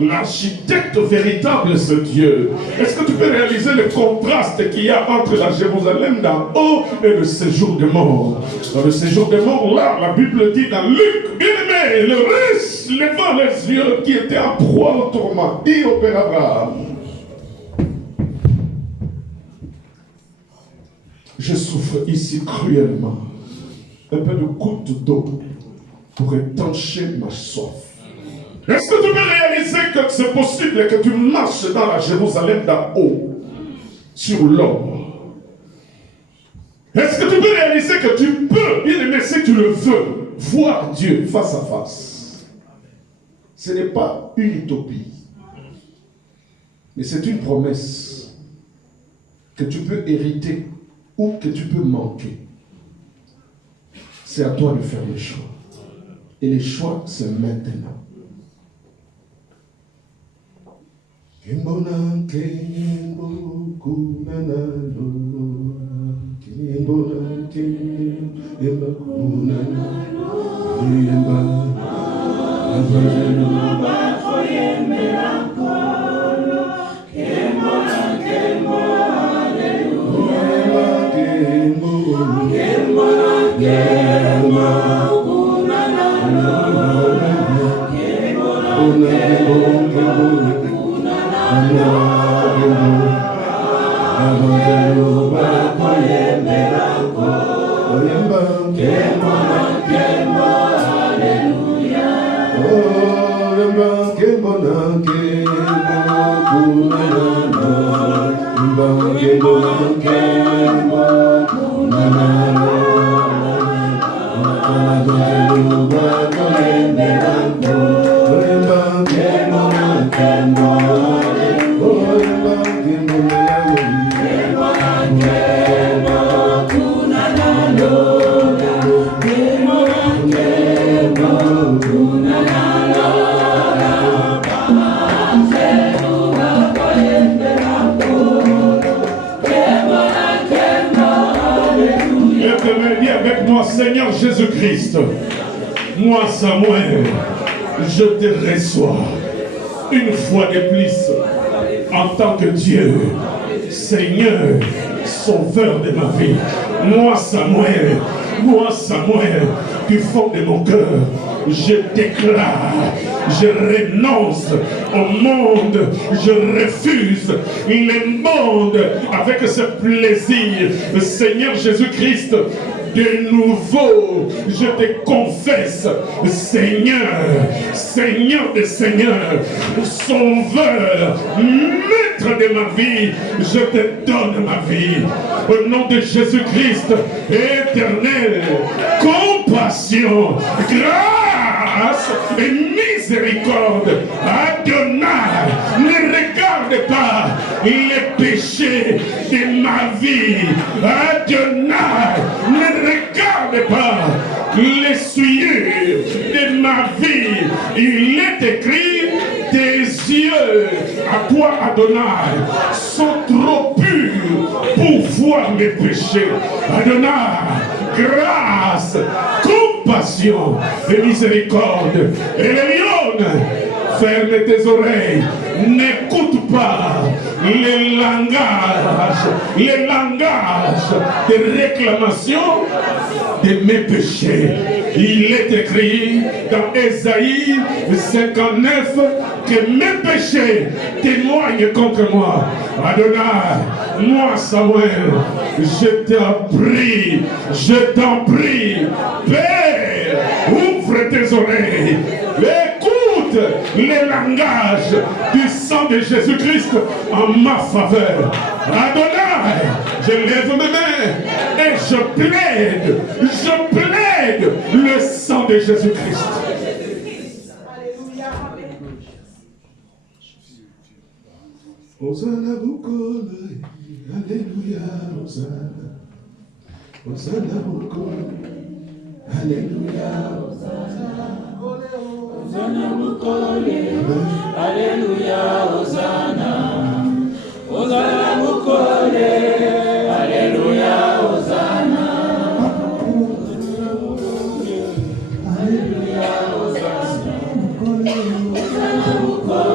L'architecte véritable, c'est Dieu. Est-ce que tu peux réaliser le contraste qu'il y a entre la Jérusalem d'en haut et le séjour des morts? Dans le séjour des morts, là, la Bible dit dans Luc, bien aimé, le riche levant les yeux qui était en proie au tourment, dit au Père Abraham, je souffre ici cruellement. Un peu de goutte d'eau pour étancher ma soif. Est-ce que tu peux réaliser que c'est possible que tu marches dans la Jérusalem d'en haut, sur l'or? Est-ce que tu peux réaliser que tu peux, bien aimé, si tu le veux, voir Dieu face à face? Ce n'est pas une utopie, mais c'est une promesse que tu peux hériter ou que tu peux manquer. C'est à toi de faire le choix. Et les choix, c'est maintenant. Seigneur Jésus-Christ, moi Samuel, je te reçois une fois de plus en tant que Dieu, Seigneur, Sauveur de ma vie. Moi Samuel, du fond de mon cœur, je déclare, je renonce au monde, je refuse le monde avec ce plaisir. Seigneur Jésus-Christ, de nouveau, je te confesse, Seigneur, Seigneur des Seigneurs, Sauveur, Maître de ma vie, je te donne ma vie. Au nom de Jésus-Christ, éternel, compassion, grâce et miséricorde, Adonai, ne regarde pas les péchés de ma vie, Adonai, ne regarde pas les souillures de ma vie. Il est écrit, tes yeux à toi Adonai sont trop purs pour voir mes péchés. Adonai, grâce, compassion et miséricorde. Et les lions, ferme tes oreilles, n'écoute pas les langages de réclamation de mes péchés. Il est écrit dans Ésaïe 59 que mes péchés témoignent contre moi. Adonai, moi Samuel, je t'en prie, Père, ouvre tes oreilles, écoute les langages du sang de Jésus-Christ en ma faveur. Adonai, je lève mes mains et je plaide le sang de Jésus-Christ. Hosanna Bukole, Alléluia, Hosanna. Hosanna Bukole, Alléluia, Hosanna. Hosanna Bukole, Alléluia, Hosanna. Hosanna Bukole, Alléluia, Hosanna. Alléluia, Hosanna. Hosanna Bukole.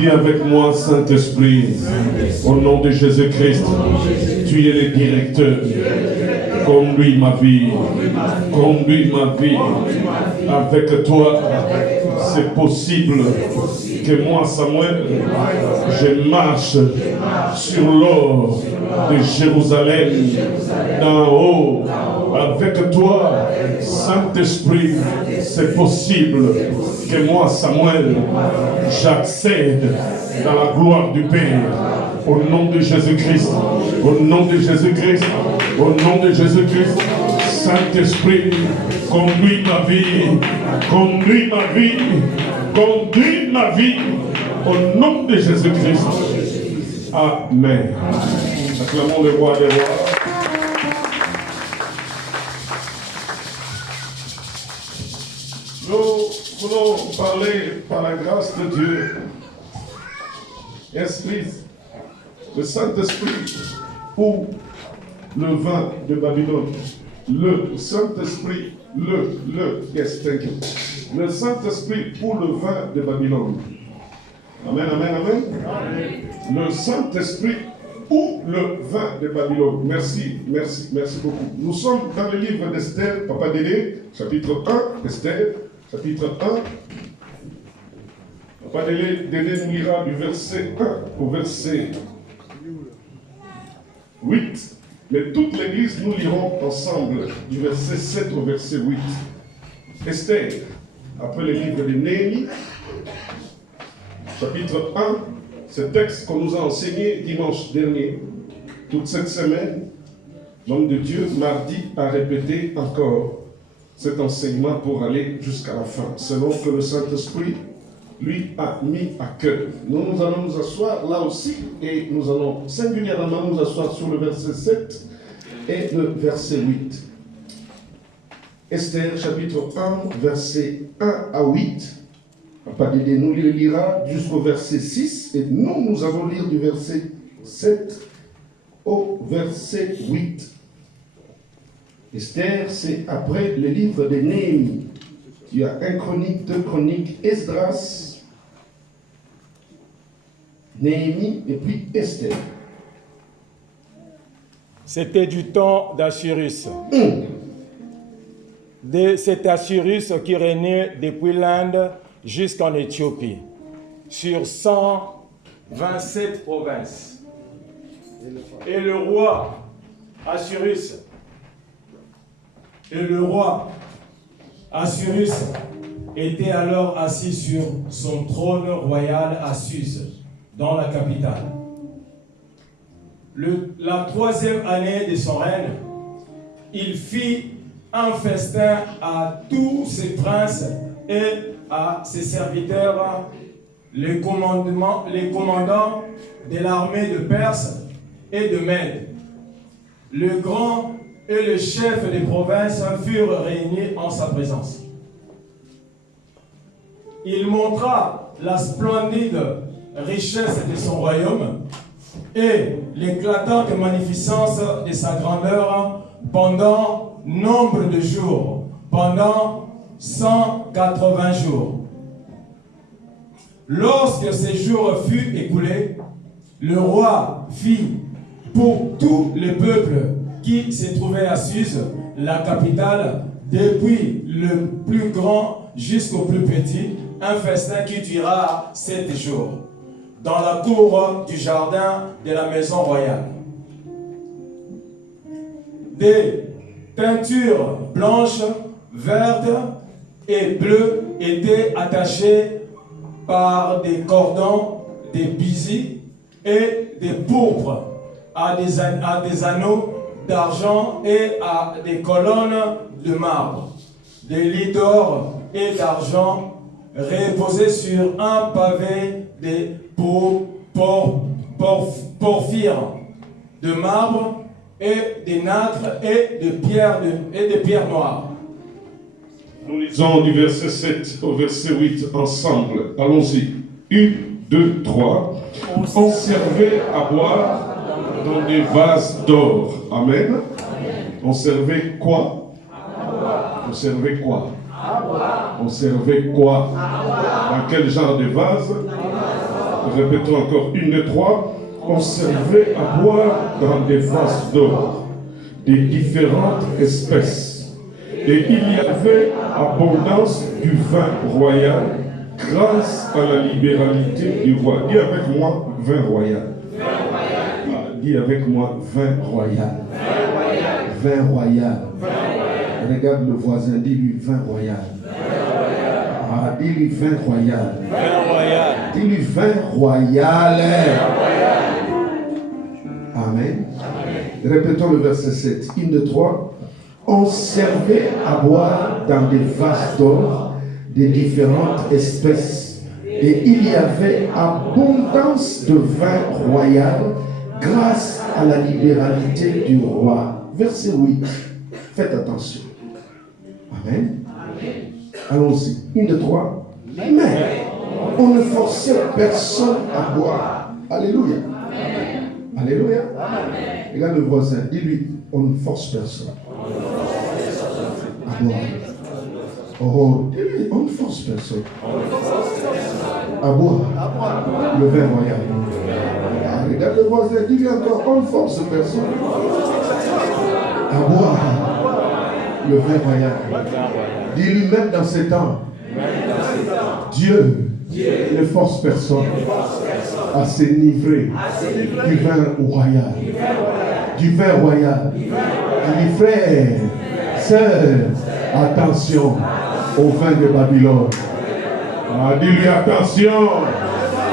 Dis avec moi, Saint-Esprit, au nom de Jésus-Christ, tu es le directeur. Conduis ma vie. Conduis ma vie. Avec toi, c'est possible que moi, Samuel, je marche sur l'or de Jérusalem, d'en haut. Avec toi, Saint-Esprit, c'est possible que moi, Samuel, j'accède dans la gloire du Père. Au nom de Jésus-Christ, au nom de Jésus-Christ, au nom de Jésus-Christ, Saint-Esprit, conduis ma vie, conduis ma vie, conduis ma vie, au nom de Jésus-Christ. Amen. Acclamons le roi des rois. Nous voulons parler par la grâce de Dieu. Esprit, le Saint-Esprit ou le vin de Babylone. Le Saint-Esprit, yes, thank you. Le Saint-Esprit ou le vin de Babylone. Amen, amen, amen. Amen. Le Saint-Esprit ou le vin de Babylone. Merci, merci, merci beaucoup. Nous sommes dans le livre d'Esther, Papa Délé, chapitre 1, Esther, chapitre 1. Papa Délé nous lira du verset 1 au verset 8. Mais toute l'église, nous lirons ensemble du verset 7 au verset 8. Esther, après le livre de Néhémie, chapitre 1, ce texte qu'on nous a enseigné dimanche dernier, toute cette semaine, l'homme de Dieu, mardi, a répété encore cet enseignement pour aller jusqu'à la fin, selon que le Saint-Esprit lui a mis à cœur. Nous allons nous asseoir là aussi et nous allons singulièrement nous asseoir sur le verset 7 et le verset 8. Esther chapitre 1, verset 1 à 8. Papa Dédé nous le lira jusqu'au verset 6 et nous allons lire du verset 7 au verset 8. Esther, c'est après le livre de Néhémie. Tu as 1 Chronique, 2 Chroniques, Esdras, Néhémie et puis Esther. C'était du temps d'Assyrus. C'est Assyrus qui régnait depuis l'Inde jusqu'en Éthiopie, sur 127 provinces. Et le roi Assyrus était alors assis sur son trône royal à Suse, dans la capitale. La 3e année de son règne, il fit un festin à tous ses princes et à ses serviteurs, les commandants de l'armée de Perse et de Mède. Le grand et le chef des provinces furent réunis en sa présence. Il montra la splendide richesse de son royaume et l'éclatante magnificence de sa grandeur pendant nombre de jours, pendant 180 jours. Lorsque ces jours furent écoulés, le roi fit pour tout le peuple qui se trouvait à Suse, la capitale, depuis le plus grand jusqu'au plus petit, un festin qui durera 7 jours, dans la cour du jardin de la maison royale. Des teintures blanches, vertes et bleues étaient attachées par des cordons, des bisous et des pourpres à des anneaux d'argent et à des colonnes de marbre. Des lits d'or et d'argent reposaient sur un pavé de porphyre, de marbre et des nacres et de pierres noires. Nous lisons du verset 7 au verset 8 ensemble. Allons-y. 1, 2, 3. On servait à boire dans des vases d'or. Amen. On servait quoi? On servait quoi? On servait quoi? Dans quel genre de vase? Répétons encore, 1, 2, 3. On servait à boire dans des vases d'or, des différentes espèces. Et il y avait abondance du vin royal grâce à la libéralité du roi. Dis avec moi, vin royal. Dis avec moi, vin royal. Vin royal. Regarde le voisin, dis-lui vin royal. Dis-lui vin royal. Dis-lui vin royal. Amen. Répétons le verset 7. 1, 2, 3. On servait à boire dans des vases d'or des différentes espèces. Et il y avait abondance de vin royal grâce à la libéralité du roi. Verset 8. Faites attention. Amen. Allons-y. 1, 2, 3. Mais on ne forçait personne à boire. Alléluia. Alléluia. Regarde le voisin. Dis-lui, on ne force personne à boire. Oh, dis-lui, on ne force personne à boire le vin royal. Regarde le voisin. Dis-lui encore, on ne force personne à boire le vin royal. Dis-lui même dans ces temps, Dieu ne force personne à s'enivrer du vin royal. Du vin royal. Dis-lui, frère, sœur, attention au vin de Babylone. Dis-lui attention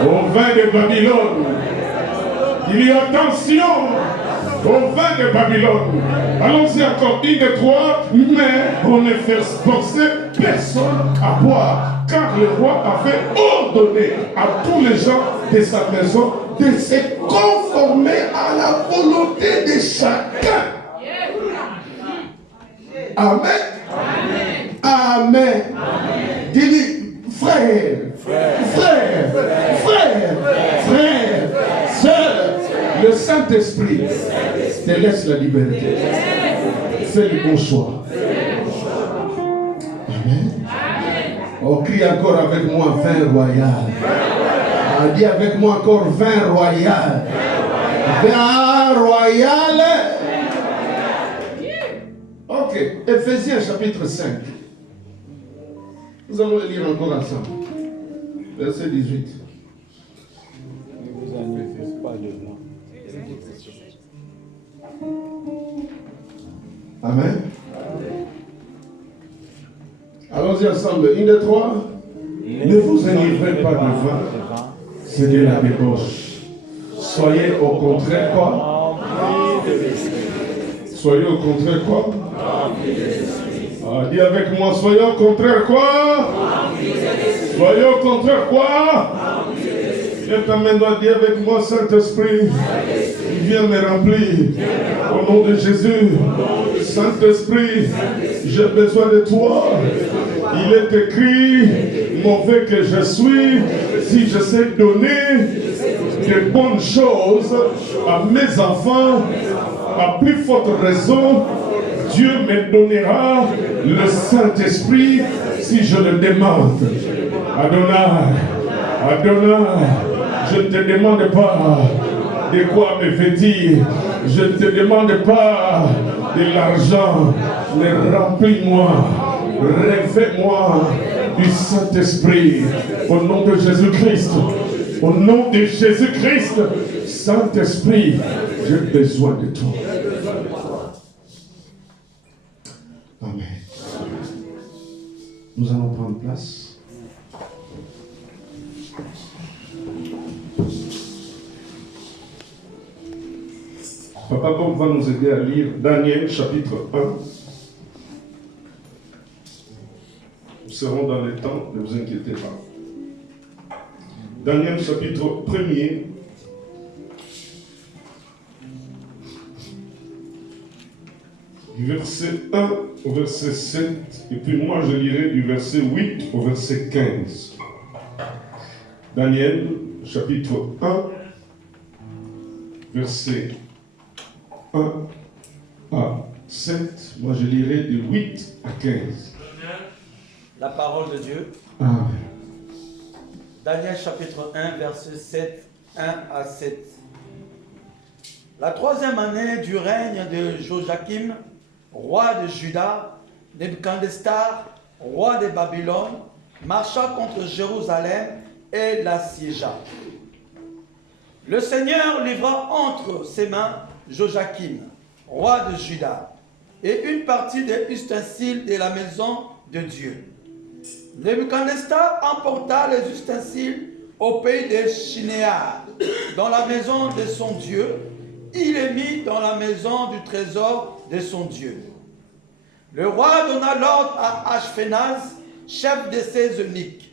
au vin de Babylone. Dis-lui attention au vin de Babylone. Allons-y encore, 1, 2, 3. Mais on ne forçait personne à boire, car le roi avait ordonné à tous les gens de sa maison de se conformer à la volonté de chacun. Amen. Amen. Dis-lui, frère, sœur, le Saint-Esprit te laisse la liberté. Fais le bon choix. Amen. On crie encore avec moi, vin royal. Dis avec moi encore, vin royal. Vin royal. Ok, Éphésiens chapitre 5. Nous allons le lire encore ensemble. Verset 18. Ne vous enlevez pas de moi. Amen. Allons-y ensemble. 1, 2, 3. Ne vous enivrez pas de vin. C'est de la débauche. Soyez au contraire quoi? Soyez au contraire quoi? Dis avec moi, soyez au contraire quoi? Soyez au contraire quoi? Viens ta main droite, dis avec moi, Saint-Esprit, viens me remplir. Au nom de Jésus, Saint-Esprit, j'ai besoin de toi. Il est écrit, mauvais que je suis, si je sais donner de bonnes choses à mes enfants, à plus forte raison, Dieu me donnera le Saint-Esprit si je le demande. Adonai, je ne te demande pas de quoi me vêtir. Je ne te demande pas de l'argent. Mais remplis-moi, revêt-moi du Saint-Esprit. Au nom de Jésus-Christ. Au nom de Jésus-Christ, Saint-Esprit, j'ai besoin de toi. Amen. Nous allons prendre place. Papa Bob va nous aider à lire Daniel chapitre 1. Nous serons dans le temps, ne vous inquiétez pas. Daniel chapitre 1er. Du verset 1 au verset 7, et puis moi je lirai du verset 8 au verset 15. Daniel, chapitre 1, verset 1 à 7, moi je lirai de 8 à 15. La parole de Dieu. Amen. Daniel chapitre 1, verset 7, 1 à 7. La troisième année du règne de Joachim, roi de Juda, Nebuchadnezzar, roi de Babylone, marcha contre Jérusalem et l'assiégea. Le Seigneur livra entre ses mains Joachim, roi de Juda, et une partie des ustensiles de la maison de Dieu. Nebuchadnezzar emporta les ustensiles au pays de Shinéar, dans la maison de son Dieu. Il les mit dans la maison du trésor de son Dieu. Le roi donna l'ordre à Ashpenaz, chef de ses eunuques,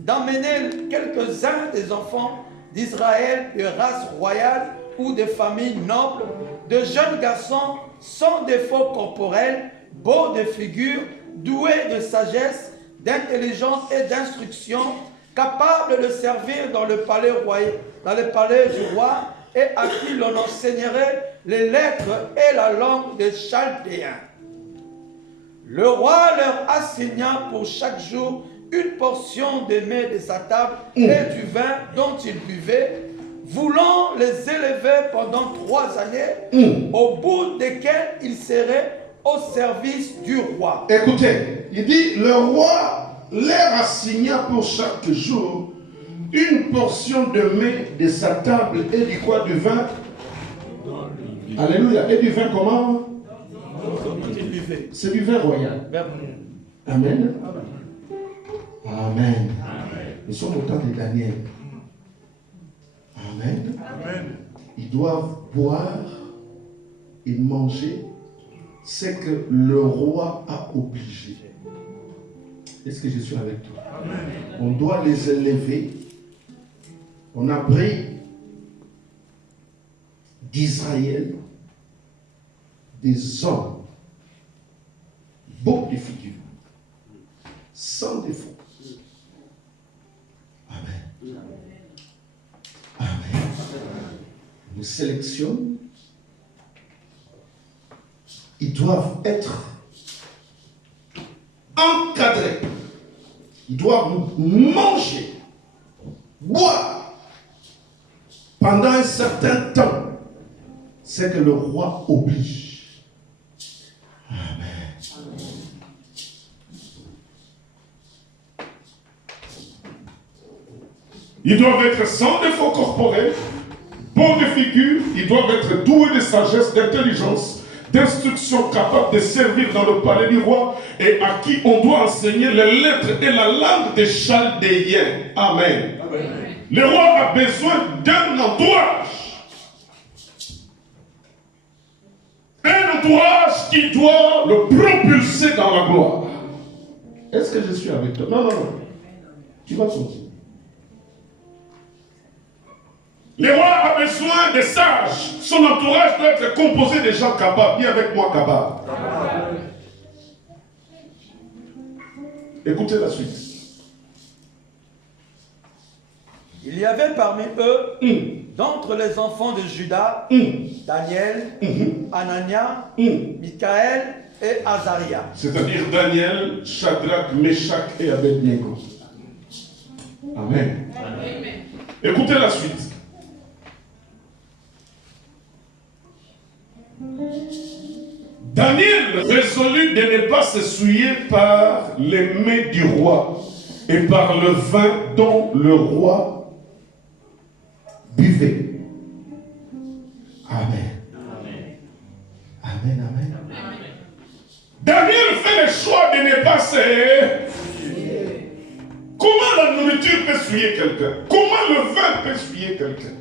d'emmener quelques-uns des enfants d'Israël de race royale ou de familles nobles, de jeunes garçons sans défaut corporel, beaux de figure, doués de sagesse, d'intelligence et d'instruction, capables de servir dans le palais royal, dans le palais du roi, et à qui l'on enseignerait les lettres et la langue des Chaldéens. Le roi leur assigna pour chaque jour une portion des mets de sa table et du vin dont ils buvaient, voulant les élever pendant 3 années, au bout desquelles ils seraient au service du roi. Écoutez, il dit, le roi leur assigna pour chaque jour une portion de mets de sa table et du quoi, du vin. Alléluia. Et du vin comment? C'est du vin royal. Amen. Amen. Nous sommes au temps de Daniel. Amen. Ils doivent boire et manger ce que le roi a obligé. Est-ce que je suis avec toi? On doit les élever. On a pris d'Israël des hommes beaux de figure, sans défaut. Amen. Amen. Nous sélectionnons. Ils doivent être encadrés. Ils doivent manger, boire pendant un certain temps. C'est que le roi oblige. Amen. Ils doivent être sans défaut corporel, bons de figure, ils doivent être doués de sagesse, d'intelligence, d'instruction, capables de servir dans le palais du roi et à qui on doit enseigner les lettres et la langue des Chaldéens. Amen. Amen. Le roi a besoin d'un entourage. Un entourage qui doit le propulser dans la gloire. Est-ce que je suis avec toi? Non, non, non. Tu vas continuer. Le roi a besoin de sages. Son entourage doit être composé de gens capables. Viens avec moi, capables. Écoutez la suite. Il y avait parmi eux, d'entre les enfants de Juda, Daniel, Anania, Michaël et Azaria. C'est-à-dire Daniel, Shadrach, Meshach et Abednego. Amen. Amen. Écoutez la suite. Daniel résolut de ne pas s'essuyer par les mains du roi et par le vin dont le roi buvait. Amen. Amen. Amen. Amen. Amen. Daniel fait le choix de ne pas se... Comment la nourriture peut souiller quelqu'un? Comment le vin peut souiller quelqu'un?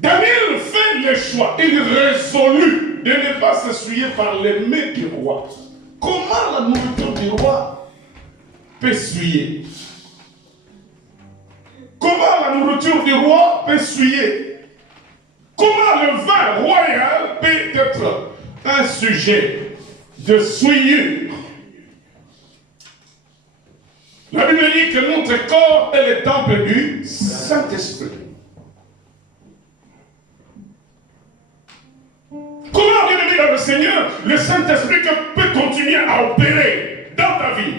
Daniel fait le choix, il résolut de ne pas s'essuyer par les mains du roi. Comment la nourriture du roi peut souiller? Comment la nourriture du roi peut souiller? Comment le vin royal peut être un sujet de souillure? La Bible dit que notre corps est le temple du Saint-Esprit. Comment, bien-aimé dans le Seigneur, le Saint-Esprit peut continuer à opérer dans ta vie?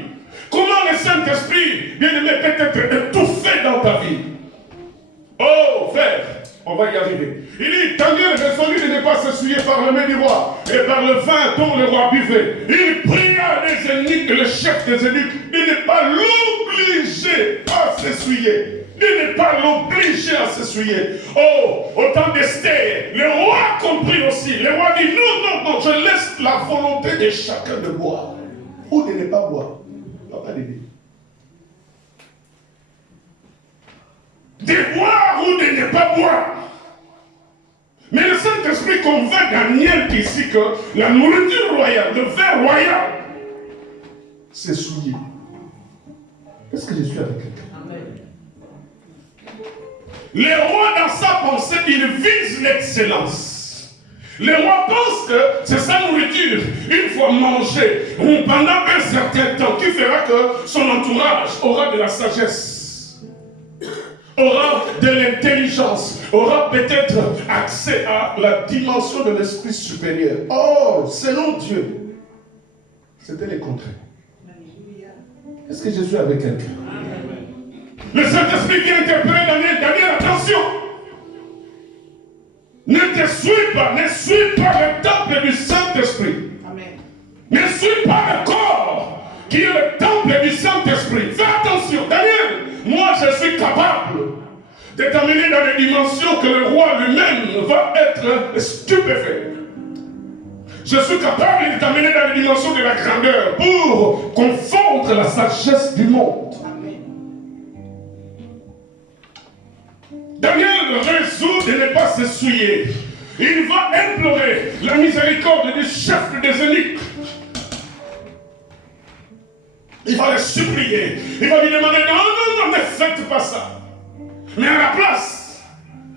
Comment le Saint-Esprit bien-aimé, peut-être étouffé dans ta vie. Oh, frère, on va y arriver. Il dit, Daniel résolut de ne pas s'essuyer par la main du roi et par le vin dont le roi buvait. Il pria les eunuques, le chef des eunuques, de ne pas l'obliger à s'essuyer. De ne pas l'obliger à s'essuyer. Oh, au temps d'Esther, le roi a compris aussi. Le roi dit, non, je laisse la volonté de chacun de boire. Ou de ne pas boire. Papa dit. De boire ou de ne pas boire. Mais le Saint-Esprit convainc Daniel ici que la nourriture royale, le vin royal, c'est souillé. Est-ce que je suis avec quelqu'un? Le roi, dans sa pensée, il vise l'excellence. Le roi pense que c'est sa nourriture, une fois mangée, ou pendant un certain temps, qui fera que son entourage aura de la sagesse, aura de l'intelligence, aura peut-être accès à la dimension de l'esprit supérieur. Oh, selon Dieu, c'était le contraire. Est-ce que je suis avec quelqu'un? Le Saint-Esprit vient interpeller Daniel. Daniel, attention! Ne suis pas le temple du Saint-Esprit. Ne suis pas le corps qui est le temple du Saint-Esprit. Fais attention, Daniel, moi je suis capable de t'amener dans les dimensions que le roi lui-même va être stupéfait. Je suis capable de t'amener dans les dimensions de la grandeur pour confondre la sagesse du monde. Daniel résout de ne pas s'essuyer. Il va implorer la miséricorde du chef des eunuques. Il va le supplier. Il va lui demander, non, ne faites pas ça. Mais à la place,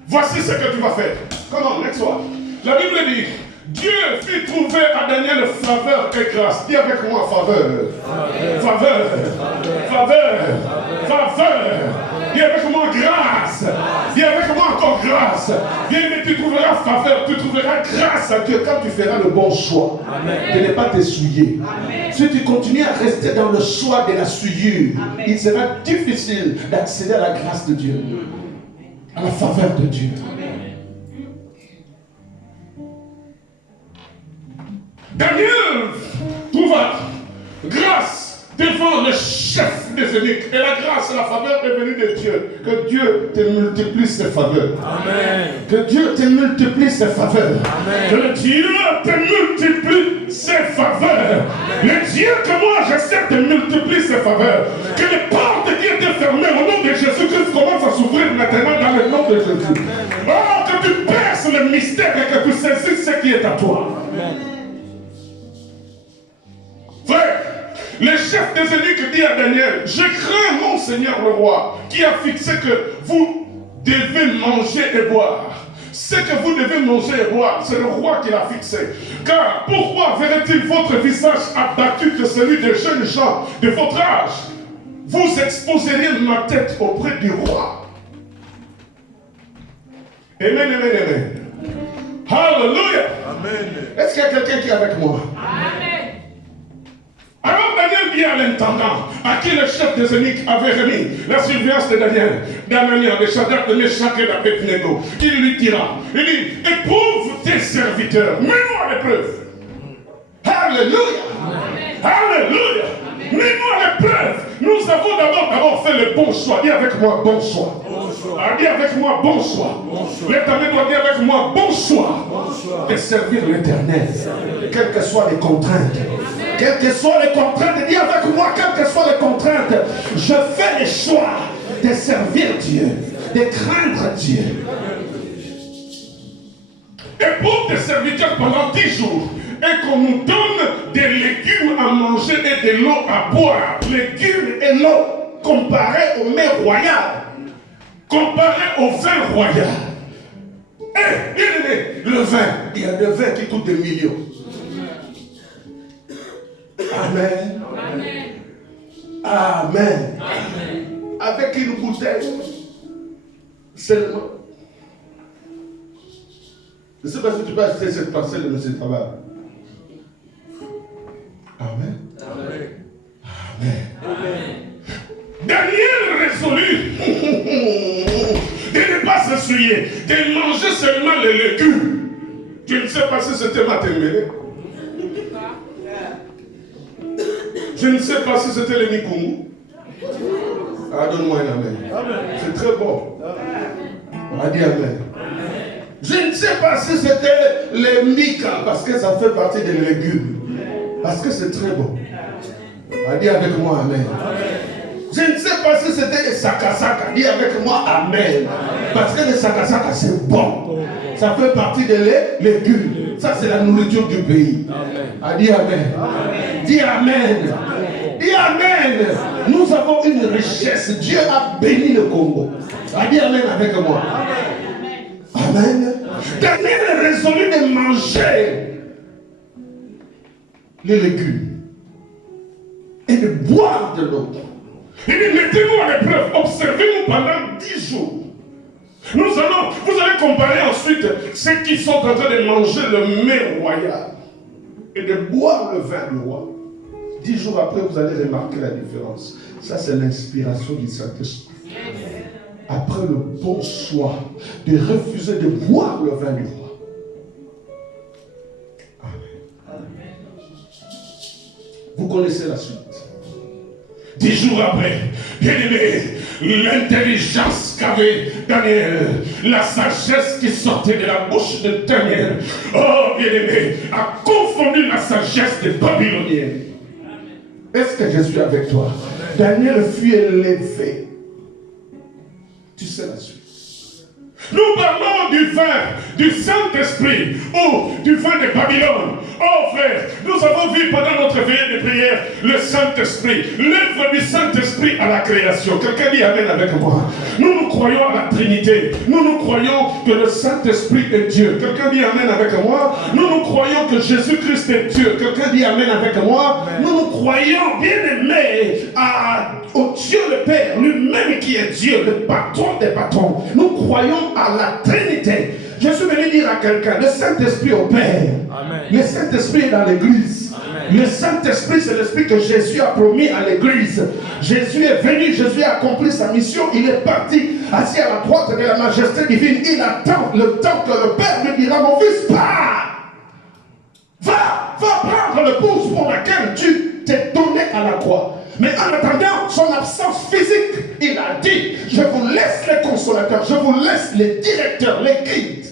voici ce que tu vas faire. Comment, next one. La Bible dit, Dieu fit trouver à Daniel faveur et grâce. Dis avec moi faveur. Faveur. Faveur. Faveur. Dis avec moi grâce. Dis avec moi encore grâce. Bien, mais tu trouveras faveur, tu trouveras grâce à Dieu quand tu feras le bon choix. Amen. De ne pas t'essuyer. Si tu continues à rester dans le choix de la souillure, amen, il sera difficile d'accéder à la grâce de Dieu, à la faveur de Dieu. Amen. Daniel trouva grâce devant le chef des eunuques. Et la grâce et la faveur est venue de Dieu. Que Dieu te multiplie ses faveurs. Amen. Que Dieu te multiplie ses faveurs. Amen. Que Dieu te multiplie ses faveurs. Amen. Le Dieu que moi je sais te multiplie ses faveurs. Amen. Que les portes qui étaient fermées au nom de Jésus-Christ commencent à s'ouvrir maintenant dans le nom de Jésus. Amen. Oh, que tu perces le mystère et que tu saisisses ce qui est à toi. Amen. Frère, le chef des eunuques dit à Daniel, je crains mon Seigneur le roi, qui a fixé que vous devez manger et boire. Ce que vous devez manger et boire, c'est le roi qui l'a fixé. Car pourquoi verrait-il votre visage abattu que celui des jeunes gens de votre âge? Vous exposeriez ma tête auprès du roi. Amen, amen, amen. Hallelujah. Amen. Est-ce qu'il y a quelqu'un qui est avec moi? Amen. Alors Daniel dit à l'intendant, à qui le chef des eunuques avait remis la surveillance de Daniel, d'Anania, de Shadrach, de Meshach et d'Abednego, il lui dira, il dit, éprouve tes serviteurs, mets-nous à l'épreuve. Alléluia. Alléluia. Mets-nous à l'épreuve. Nous avons d'abord fait le bon choix. Dis avec moi, bon choix. Dis avec moi, bon choix. L'Éternel doit dire avec moi, bon choix. De servir l'Éternel, quelles que soient les contraintes. Quelles que soient les contraintes, dis avec moi, quelles que soient les contraintes, je fais le choix de servir Dieu, de craindre Dieu. Et pour tes serviteurs pendant 10 jours, et qu'on nous donne des légumes à manger et de l'eau à boire. Légumes et l'eau comparés aux mets royales, comparés au vin royal. Et le vin, il y a des vins qui coûtent des millions. Amen. Amen. Amen. Amen. Avec une bouteille seulement. Je ne sais pas si tu peux acheter cette parcelle de M. Tabar. Amen. Amen. Amen. Amen. Daniel souillé, de manger seulement les légumes. Je ne sais pas si c'était Matémélé. Je ne sais pas si c'était le Nikungu. Ah, donne-moi un amen. C'est très bon. On a dit amen. Je ne sais pas si c'était les Mika, parce que ça fait partie des légumes. Parce que c'est très bon. On a dit avec moi amen. Je ne sais pas si c'était les sakasaka. Dis avec moi amen. Parce que les sakasaka c'est bon. Ça fait partie des légumes. Ça c'est la nourriture du pays. A dit amen. Dis amen. Dis amen. Nous avons une richesse. Dieu a béni le Congo. A dit amen avec moi. Amen. Daniel est résolu de manger les légumes et de boire de l'eau. Il dit, mettez-nous à l'épreuve, observez-nous pendant 10 jours. Vous allez comparer ensuite ceux qui sont en train de manger le mets royal et de boire le vin du roi. 10 jours après, vous allez remarquer la différence. Ça, c'est l'inspiration du Saint-Esprit. Après le bon choix de refuser de boire le vin du roi. Amen. Vous connaissez la suite. 10 jours après, bien aimé, l'intelligence qu'avait Daniel, la sagesse qui sortait de la bouche de Daniel, oh bien aimé, a confondu la sagesse des Babyloniens. Est-ce que je suis avec toi? Daniel fut élevé. Tu sais la suite. Nous parlons du vin du Saint-Esprit ou du vin de Babylone. Oh frère, nous avons vu pendant notre veillée de prière le Saint-Esprit, l'œuvre du Saint-Esprit à la création. Quelqu'un dit amen avec moi. Nous croyons à la Trinité. Nous croyons que le Saint-Esprit est Dieu. Quelqu'un dit amen avec moi. Nous croyons que Jésus-Christ est Dieu. Quelqu'un dit amen avec moi. Amen. Nous croyons, bien aimé, au Dieu le Père, lui-même qui est Dieu, le patron des patrons. Nous croyons à la Trinité. Je suis venu dire à quelqu'un, le Saint-Esprit opère. Amen. Le Saint-Esprit est dans l'église. Amen. Le Saint-Esprit, c'est l'Esprit que Jésus a promis à l'église. Jésus est venu, Jésus a accompli sa mission, il est parti, assis à la droite de la majesté divine. Il attend le temps que le Père lui dira, mon fils, pars. Va prendre l'épouse pour laquelle tu t'es donné à la croix. Mais en attendant son absence physique, il a dit, je vous laisse les consolateurs, je vous laisse les directeurs, les guides.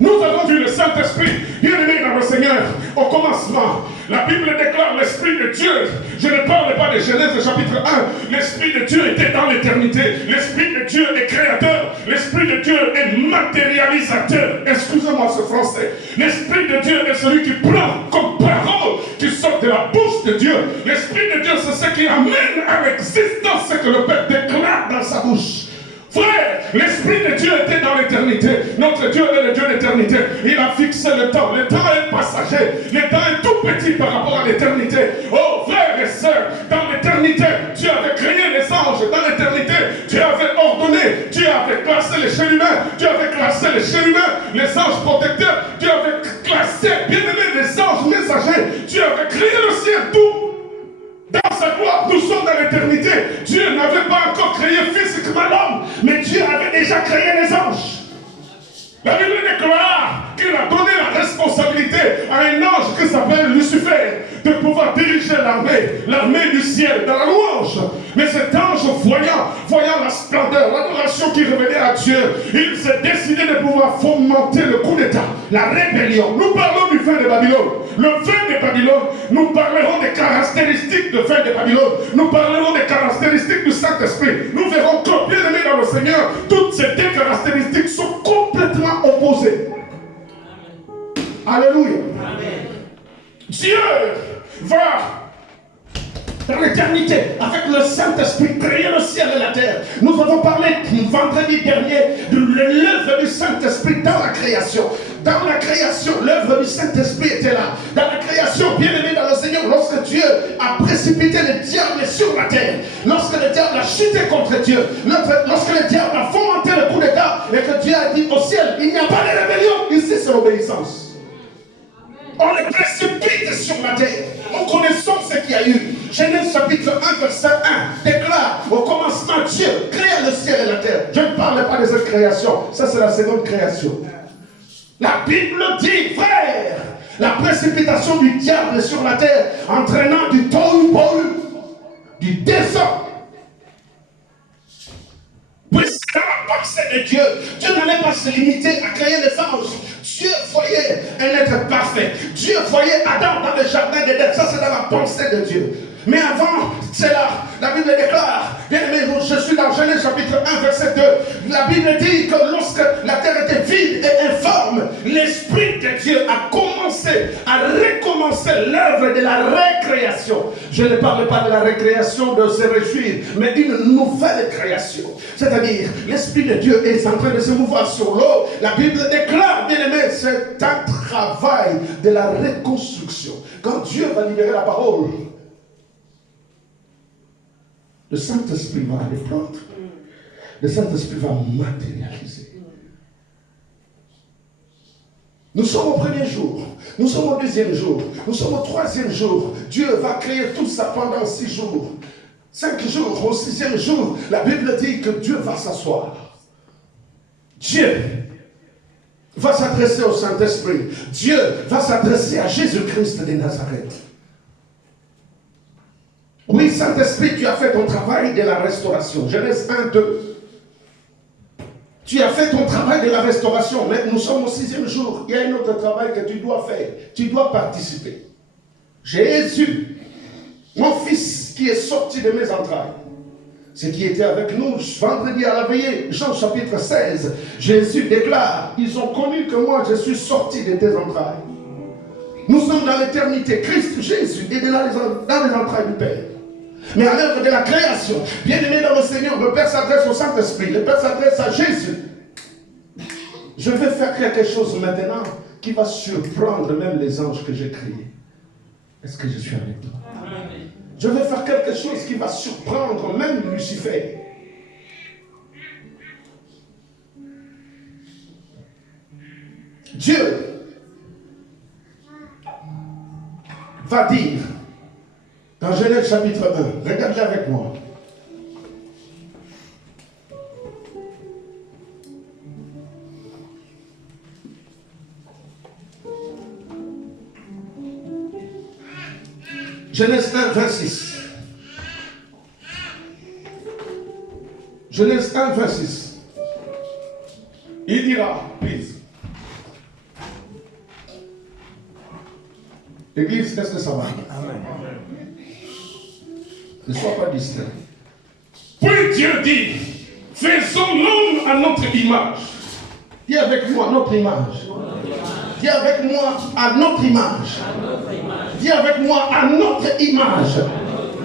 Nous avons vu le Saint-Esprit, bien-aimé dans le Seigneur, au commencement. La Bible déclare l'Esprit de Dieu. Je ne parle pas de Genèse chapitre 1. L'Esprit de Dieu était dans l'éternité. L'Esprit de Dieu est créateur. L'Esprit de Dieu est matérialisateur. Excusez-moi ce français. L'Esprit de Dieu est celui qui prend comme parole qui sort de la bouche de Dieu. L'Esprit de Dieu, c'est ce qui amène à l'existence ce que le Père déclare dans sa bouche. Frère, l'Esprit de Dieu était dans l'éternité. Notre Dieu est le Dieu d'éternité. Il a fixé le temps. Le temps est passager. Le temps est tout petit par rapport à l'éternité. Oh, frères et sœurs, dans l'éternité, Dieu avait créé les anges. Dans l'éternité, Dieu avait ordonné. Dieu avait classé les chérubins. Dieu avait classé les chérubins, les anges protecteurs. Dieu avait classé, bien aimé, les anges messagers. Dieu avait créé le ciel, tout. Dans sa gloire, nous sommes dans l'éternité. Dieu n'avait pas encore créé physiquement l'homme, mais Dieu avait déjà créé les anges. La Bible déclare qu'il a donné la responsabilité à un ange qui s'appelle Lucifer de pouvoir diriger l'armée du ciel dans la louange. Mais cet ange, voyant la splendeur, l'adoration qui revenait à Dieu, il s'est décidé de pouvoir fomenter le coup d'état, la rébellion. Nous parlons du vin de Babylone. Le vin de Babylone, nous parlerons des caractéristiques de vin de Babylone. Nous parlerons des caractéristiques du Saint-Esprit. Nous verrons que, bien aimés dans le Seigneur, toutes ces deux caractéristiques sont complètement opposées. Alléluia. Amen. Dieu va dans l'éternité avec le Saint-Esprit créer le ciel et la terre. Nous avons parlé vendredi dernier de l'œuvre du Saint-Esprit dans la création. Dans la création, l'œuvre du Saint-Esprit était là. Dans la création, bien aimé dans le Seigneur, lorsque Dieu a précipité le diable sur la terre, lorsque le diable a chuté contre Dieu, lorsque le diable a fomenté le coup d'état et que Dieu a dit au ciel, il n'y a pas de rébellion, ici c'est l'obéissance. On les précipite sur la terre. Nous connaissons ce qu'il y a eu. Genèse chapitre 1, verset 1 déclare au commencement Dieu créa le ciel et la terre. Je ne parle pas de création. Ça, c'est la seconde création. La Bible dit, frère, la précipitation du diable sur la terre, entraînant du tohu-bohu, du désordre. Puis c'est la pensée de Dieu. Dieu n'allait pas se limiter à créer les anges. Dieu voyait un être parfait. Dieu voyait Adam dans le jardin d'Éden. Ça, c'est dans la pensée de Dieu. Mais avant, c'est là, la Bible déclare, bien aimé, je suis dans Genèse chapitre 1, verset 2. La Bible dit que lorsque la terre était vide et informe, l'Esprit de Dieu a commencé à recommencer l'œuvre de la récréation. Je ne parle pas de la récréation de se réjouir, mais une nouvelle création. C'est-à-dire, l'Esprit de Dieu est en train de se mouvoir sur l'eau. La Bible déclare, bien aimé, c'est un travail de la reconstruction. Quand Dieu va libérer la parole, le Saint-Esprit va aller prendre. Le Saint-Esprit va matérialiser. Nous sommes au premier jour. Nous sommes au deuxième jour. Nous sommes au troisième jour. Dieu va créer tout ça pendant 6 jours. 5 jours. Au 6e jour, la Bible dit que Dieu va s'asseoir. Dieu va s'adresser au Saint-Esprit. Dieu va s'adresser à Jésus-Christ de Nazareth. Oui, Saint-Esprit, tu as fait ton travail de la restauration. Genèse 1, 2. Tu as fait ton travail de la restauration. Mais nous sommes au 6e jour. Il y a un autre travail que tu dois faire. Tu dois participer. Jésus, mon fils qui est sorti de mes entrailles, ce qui était avec nous vendredi à la veillée, Jean chapitre 16, Jésus déclare, ils ont connu que moi je suis sorti de tes entrailles. Nous sommes dans l'éternité. Christ Jésus est dans les entrailles du Père. Mais à l'œuvre de la création, bien aimé dans le Seigneur, le Père s'adresse au Saint-Esprit, le Père s'adresse à Jésus. Je vais faire quelque chose maintenant qui va surprendre même les anges que j'ai créés. Est-ce que je suis avec toi? Amen. Je vais faire quelque chose qui va surprendre même Lucifer. Dieu va dire dans Genèse chapitre 1, regardez avec moi. Genèse 1, 26. Genèse 1, 26. Il dira, please. L'église, est-ce que ça va? Amen. Ne sois pas distrait. Puis Dieu dit, faisons l'homme à notre image. Dis avec moi, notre image. Dis avec moi, à notre image. Dis avec moi, à notre image.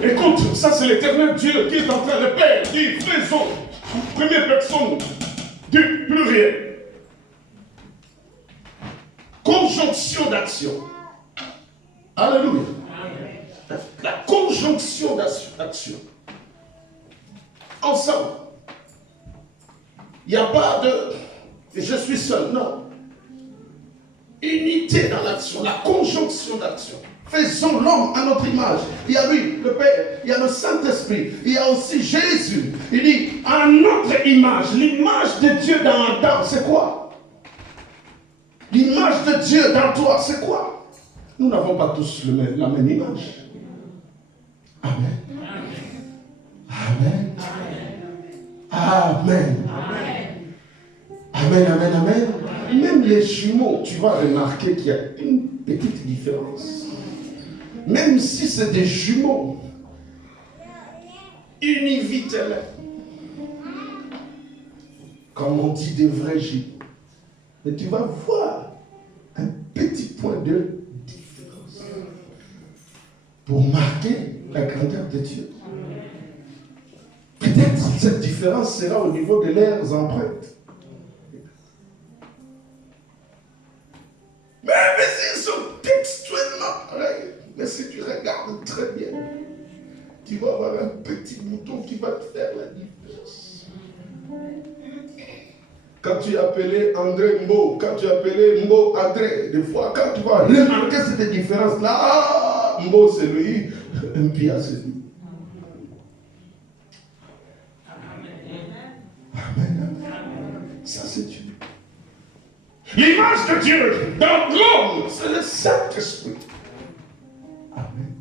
Écoute, ça c'est l'éternel Dieu qui est en train de faire. Dit, faisons, première personne du pluriel. Conjonction d'action. Alléluia. La conjonction d'action. Ensemble. Il n'y a pas de je suis seul, non. Unité dans l'action, la conjonction d'action. Faisons l'homme à notre image. Il y a lui, le Père, il y a le Saint-Esprit, il y a aussi Jésus. Il dit, à notre image, l'image de Dieu dans Adam, c'est quoi? L'image de Dieu dans toi, c'est quoi? Nous n'avons pas tous la même image. Amen. Amen. Amen. Amen, amen, amen. Même les jumeaux, tu vas remarquer qu'il y a une petite différence. Même si c'est des jumeaux, univitels, comme on dit des vrais jumeaux. Mais tu vas voir un petit point de différence pour marquer la grandeur de Dieu. Peut-être cette différence sera au niveau de leurs empreintes. Mais ils sont textuellement pareils. Mais si tu regardes très bien, tu vas avoir un petit bouton qui va te faire la différence. Quand tu appelais André Mbo, quand tu appelais Mbo André, des fois, quand tu vas remarquer cette différence-là, Mbo c'est lui, Mpia c'est lui. Amen. L'image de Dieu dans l'homme, c'est le Saint-Esprit. Amen.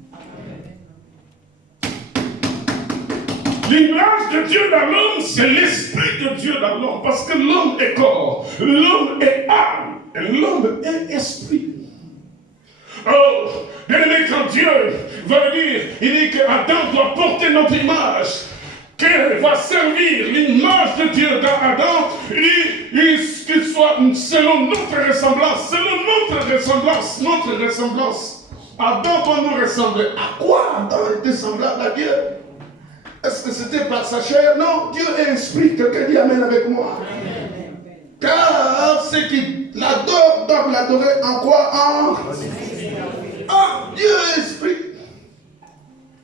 L'image de Dieu dans l'homme, c'est l'Esprit de Dieu dans l'homme. Parce que l'homme est corps, l'homme est âme, et l'homme est esprit. Oh, bien-aimé, quand Dieu va dire, il dit qu'Adam doit porter notre image, qu'il va servir l'image de Dieu dans Adam, il dit qu'il soit selon notre ressemblance, notre ressemblance. Adam doit nous ressembler. À quoi Adam était semblable à Dieu? Est-ce que c'était par sa chair? Non, Dieu est esprit. Quelqu'un dit Amen avec moi. Car ceux qui l'adorent doivent l'adorer en quoi? Dieu est esprit.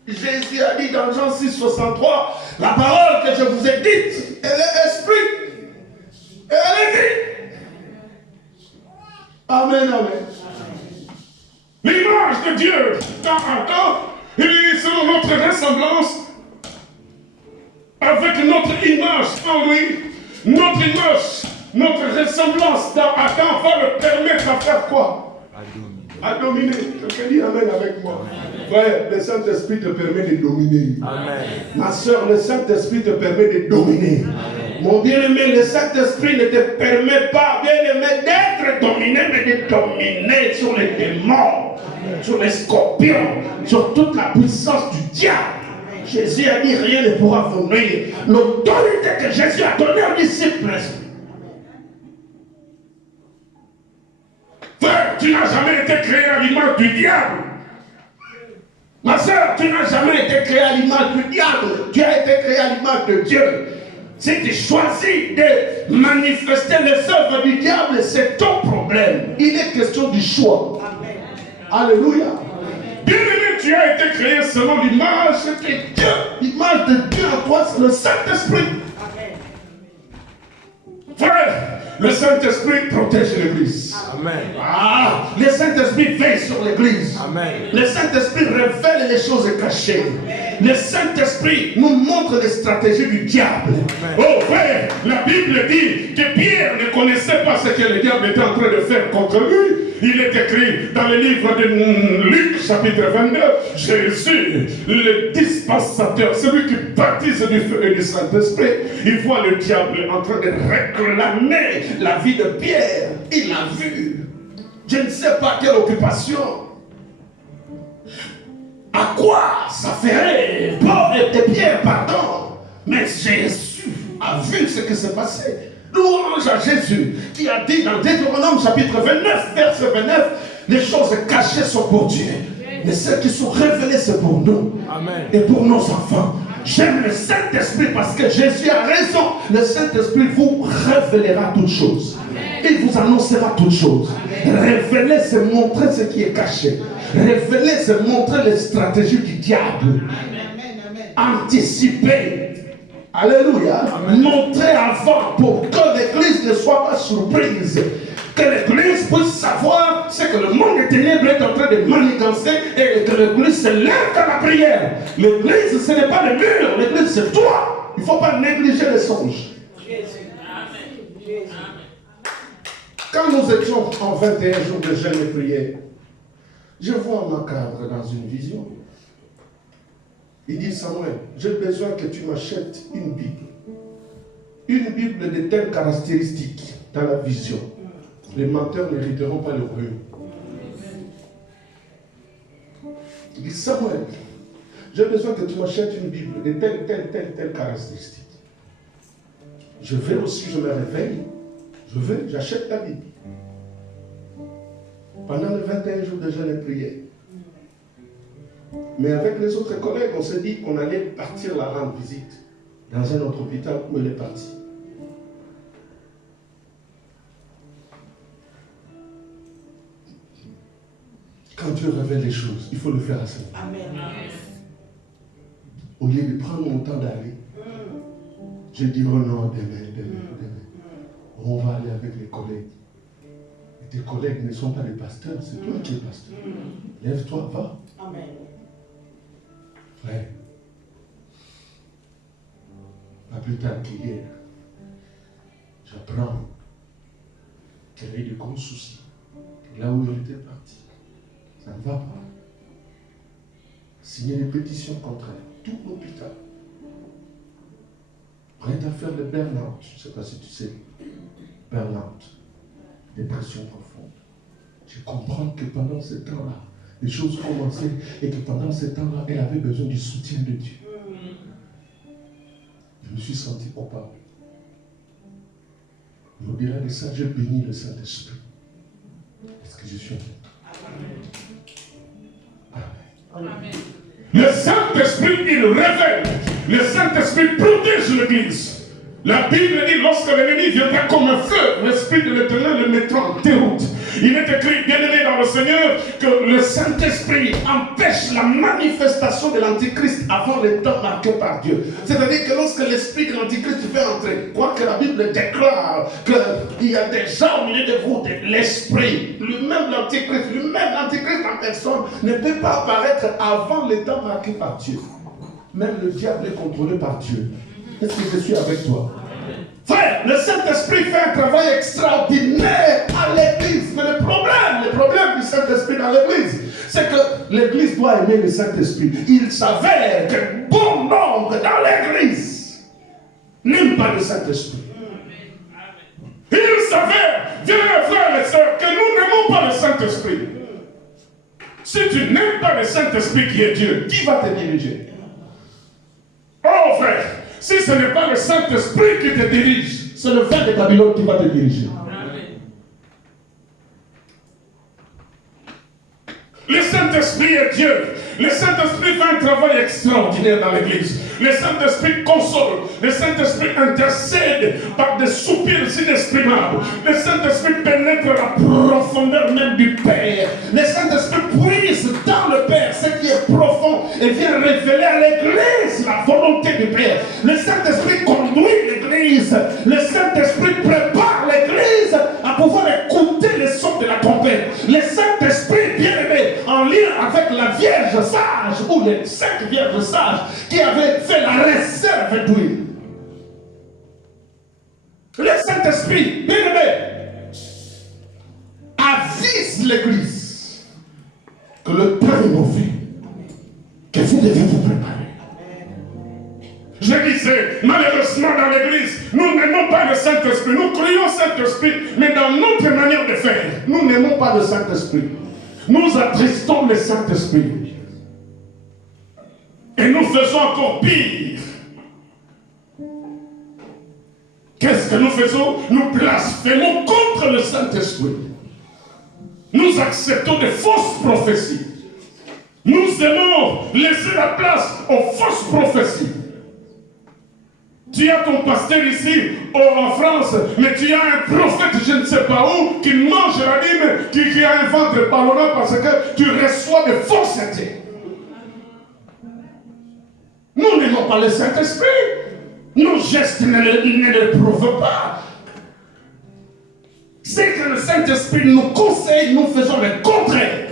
Jésus a dit dans Jean 6, 63, la parole que je vous ai dite, elle est esprit. Et elle est vie. Amen, amen. L'image de Dieu dans Adam, il est selon notre ressemblance, avec notre image en lui, notre image, notre ressemblance dans Adam va le permettre à faire quoi? À dominer. Quelqu'un dit Amen avec moi. Frère, le Saint-Esprit te permet de dominer. Amen. Ma soeur, le Saint-Esprit te permet de dominer. Amen. Mon bien-aimé, le Saint-Esprit ne te permet pas, bien-aimé, d'être dominé, mais de dominer sur les démons, sur les scorpions, sur toute la puissance du diable. Jésus a dit rien ne pourra vous nuire. L'autorité que Jésus a donnée aux disciples. Frère, tu n'as jamais été créé à l'image du diable. Ma soeur, tu n'as jamais été créé à l'image du diable. Tu as été créé à l'image de Dieu. Si tu choisis de manifester les œuvres du diable, c'est ton problème. Il est question du choix. Amen. Alléluia. Bien-aimé, tu as été créé selon l'image de Dieu. L'image de Dieu en toi, c'est le Saint-Esprit. Frère, le Saint-Esprit protège l'Église. Amen. Le Saint-Esprit veille sur l'Église. Amen. Le Saint-Esprit révèle les choses cachées. Amen. Le Saint-Esprit nous montre les stratégies du diable. Amen. Oh frère, la Bible dit que Pierre ne connaissait pas ce que le diable était en train de faire contre lui. Il est écrit dans le livre de Luc, chapitre 22, Jésus, le dispensateur, celui qui baptise du feu et du Saint-Esprit, il voit le diable en train de réclamer la vie de Pierre. Il l'a vu. Je ne sais pas quelle occupation. À quoi ça ferait Paul et Pierre, pardon. Mais Jésus a vu ce qui s'est passé. Louange à Jésus qui a dit dans Deutéronome chapitre 29, verset 29, les choses cachées sont pour Dieu. Mais celles qui sont révélées, c'est pour nous. Amen. Et pour nos enfants. J'aime le Saint-Esprit parce que Jésus a raison. Le Saint-Esprit vous révélera toutes choses. Amen. Il vous annoncera toutes choses. Amen. Révéler, c'est montrer ce qui est caché. Révéler, c'est montrer les stratégies du diable. Amen. Anticiper. Alléluia. Amen. Montrer avant pour que l'Église ne soit pas surprise. Que l'Église puisse savoir ce que le monde des ténèbres est en train de manigancer et que l'Église se lève dans la prière. L'Église, ce n'est pas le mur. L'Église, c'est toi. Il ne faut pas négliger les songes. Quand nous étions en 21 jours de jeûne et prière, je vois Macabre dans une vision. Il dit, Samuel, j'ai besoin que tu m'achètes une Bible. Une Bible de telles caractéristiques dans la vision. Les menteurs n'hériteront pas le royaume. Il dit, Samuel, j'ai besoin que tu m'achètes une Bible de telles caractéristiques. Je vais aussi, je me réveille, j'achète la Bible. Pendant les 21 jours de jeûne et prière. Mais avec les autres collègues, on s'est dit qu'on allait partir la rendre visite dans un autre hôpital où elle est partie. Quand Dieu révèle les choses, il faut le faire à ce moment. Amen. Au lieu de prendre mon temps d'aller, je dis oh non, demain. On va aller avec les collègues. Et tes collègues ne sont pas les pasteurs, c'est toi qui es pasteur. Lève-toi, va. Amen. Frère, pas plus tard qu'hier, j'apprends qu'elle a eu de gros soucis. Là où elle était partie, ça ne va pas. Signer des pétitions contre elle, tout l'hôpital. Prête à faire le burn-out. Je ne sais pas si tu sais. Burn-out. Dépression profonde. Je comprends que pendant ce temps-là, les choses commençaient et que pendant ce temps-là, elle avait besoin du soutien de Dieu. Je me suis senti coupable. Au-delà de ça, j'ai béni le Saint-Esprit. Parce que je suis Amen. Amen. Le Saint-Esprit, il révèle. Le Saint-Esprit protège l'Église. La Bible dit, lorsque l'ennemi viendra comme un feu, l'Esprit de l'Éternel le mettra en déroute. Il est écrit, bien-aimé dans le Seigneur, que le Saint-Esprit empêche la manifestation de l'Antichrist avant le temps marqué par Dieu. C'est-à-dire que lorsque l'Esprit de l'Antichrist fait entrer, quoique la Bible déclare qu'il y a déjà au milieu de vous l'Esprit, lui-même l'Antichrist en personne, ne peut pas apparaître avant le temps marqué par Dieu. Même le diable est contrôlé par Dieu. Est-ce que je suis avec toi? Frère, le Saint-Esprit fait un travail extraordinaire à l'Église. Mais le problème du Saint-Esprit dans l'Église, c'est que l'Église doit aimer le Saint-Esprit. Il s'avère que bon nombre dans l'Église n'aiment pas le Saint-Esprit. Il s'avère, bien frères et sœurs, que nous n'aimons pas le Saint-Esprit. Si tu n'aimes pas le Saint-Esprit qui est Dieu, qui va te diriger? Oh frère, si ce n'est pas le Saint-Esprit qui te dirige, c'est le vin de Babylone qui va te diriger. Amen. Le Saint-Esprit est Dieu. Le Saint-Esprit fait un travail extraordinaire dans l'Église. Le Saint-Esprit console. Le Saint-Esprit intercède par des soupirs inexprimables. Le Saint-Esprit pénètre la profondeur même du Père. Le Saint-Esprit puise dans le Père ce qui est profond et vient révéler à l'Église la volonté du Père. Le Saint-Esprit conduit l'Église. Le Saint-Esprit prépare l'Église à pouvoir écouter les sons de la trompette. Le Saint-Esprit, bien aimé, en lien avec la Vierge sage, ou les 5 vierges sages qui avaient fait la réserve d'huile. Le Saint-Esprit, bien aimé, avise l'Église que le temps est mauvais, que vous devez vous préparer. Je disais, malheureusement dans l'Église, nous n'aimons pas le Saint-Esprit. Nous croyons au Saint-Esprit, mais dans notre manière de faire, nous n'aimons pas le Saint-Esprit. Nous attristons le Saint-Esprit. Et nous faisons encore pire. Qu'est-ce que nous faisons? Nous blasphémons contre le Saint-Esprit. Nous acceptons des fausses prophéties. Nous aimons laisser la place aux fausses prophéties. Tu as ton pasteur ici, en France, mais tu as un prophète, je ne sais pas où, qui mange la dîme, qui a un ventre ballonnant parce que tu reçois des faussetés. Nous n'aimons pas le Saint-Esprit. Nos gestes ne le prouvent pas. C'est que le Saint-Esprit nous conseille, nous faisons le contraire.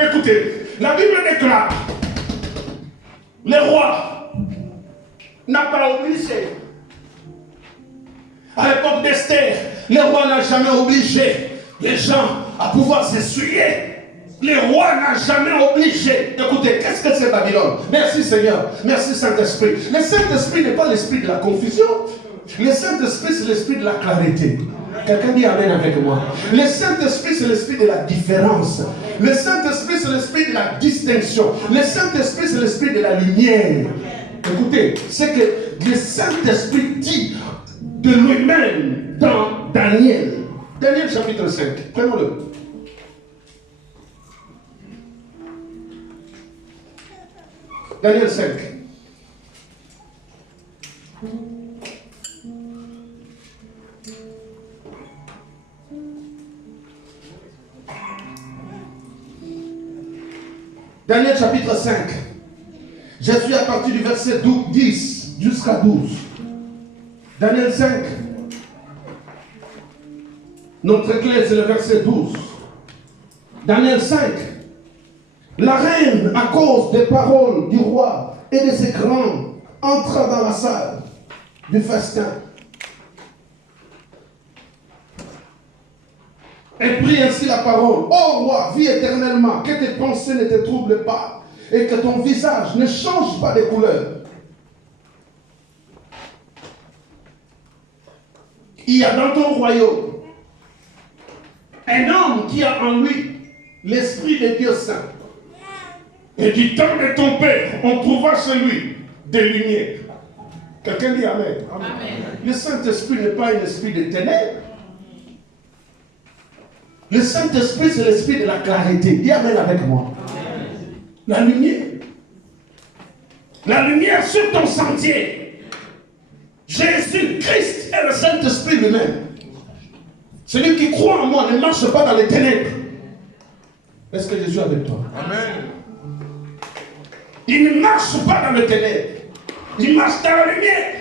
Écoutez, la Bible déclare, les rois n'a pas obligé. À l'époque d'Esther, le roi n'a jamais obligé les gens à pouvoir s'essuyer. Les rois n'ont jamais obligé. Écoutez, qu'est-ce que c'est Babylone? Merci Seigneur, merci Saint-Esprit. Le Saint-Esprit n'est pas l'esprit de la confusion. Le Saint-Esprit, c'est l'esprit de la clarté. Quelqu'un dit Amen avec moi. Le Saint-Esprit, c'est l'esprit de la différence. Le Saint-Esprit, c'est l'esprit de la distinction. Le Saint-Esprit, c'est l'esprit de la lumière. Écoutez, c'est que le Saint-Esprit dit de lui-même dans Daniel. Daniel chapitre 5. Prenons-le. Daniel 5. Daniel chapitre 5. Je suis à partir du verset 10 jusqu'à 12. Daniel 5. Notre clé, c'est le verset 12. Daniel 5. La reine, à cause des paroles du roi et de ses grands, entra dans la salle du festin. Et prie ainsi la parole. Ô roi, vis éternellement, que tes pensées ne te troublent pas et que ton visage ne change pas de couleur. Il y a dans ton royaume un homme qui a en lui l'Esprit de Dieu Saint. Et du temps de ton père, on trouva chez lui des lumières. Quelqu'un dit Amen. Amen. Le Saint-Esprit n'est pas un esprit de ténèbres. Le Saint-Esprit, c'est l'esprit de la clarté. Dis Amen avec moi. Amen. La lumière. La lumière sur ton sentier. Jésus-Christ est le Saint-Esprit lui-même. Celui qui croit en moi ne marche pas dans les ténèbres. Est-ce que je suis avec toi? Amen. Il ne marche pas dans les ténèbres. Il marche dans la lumière.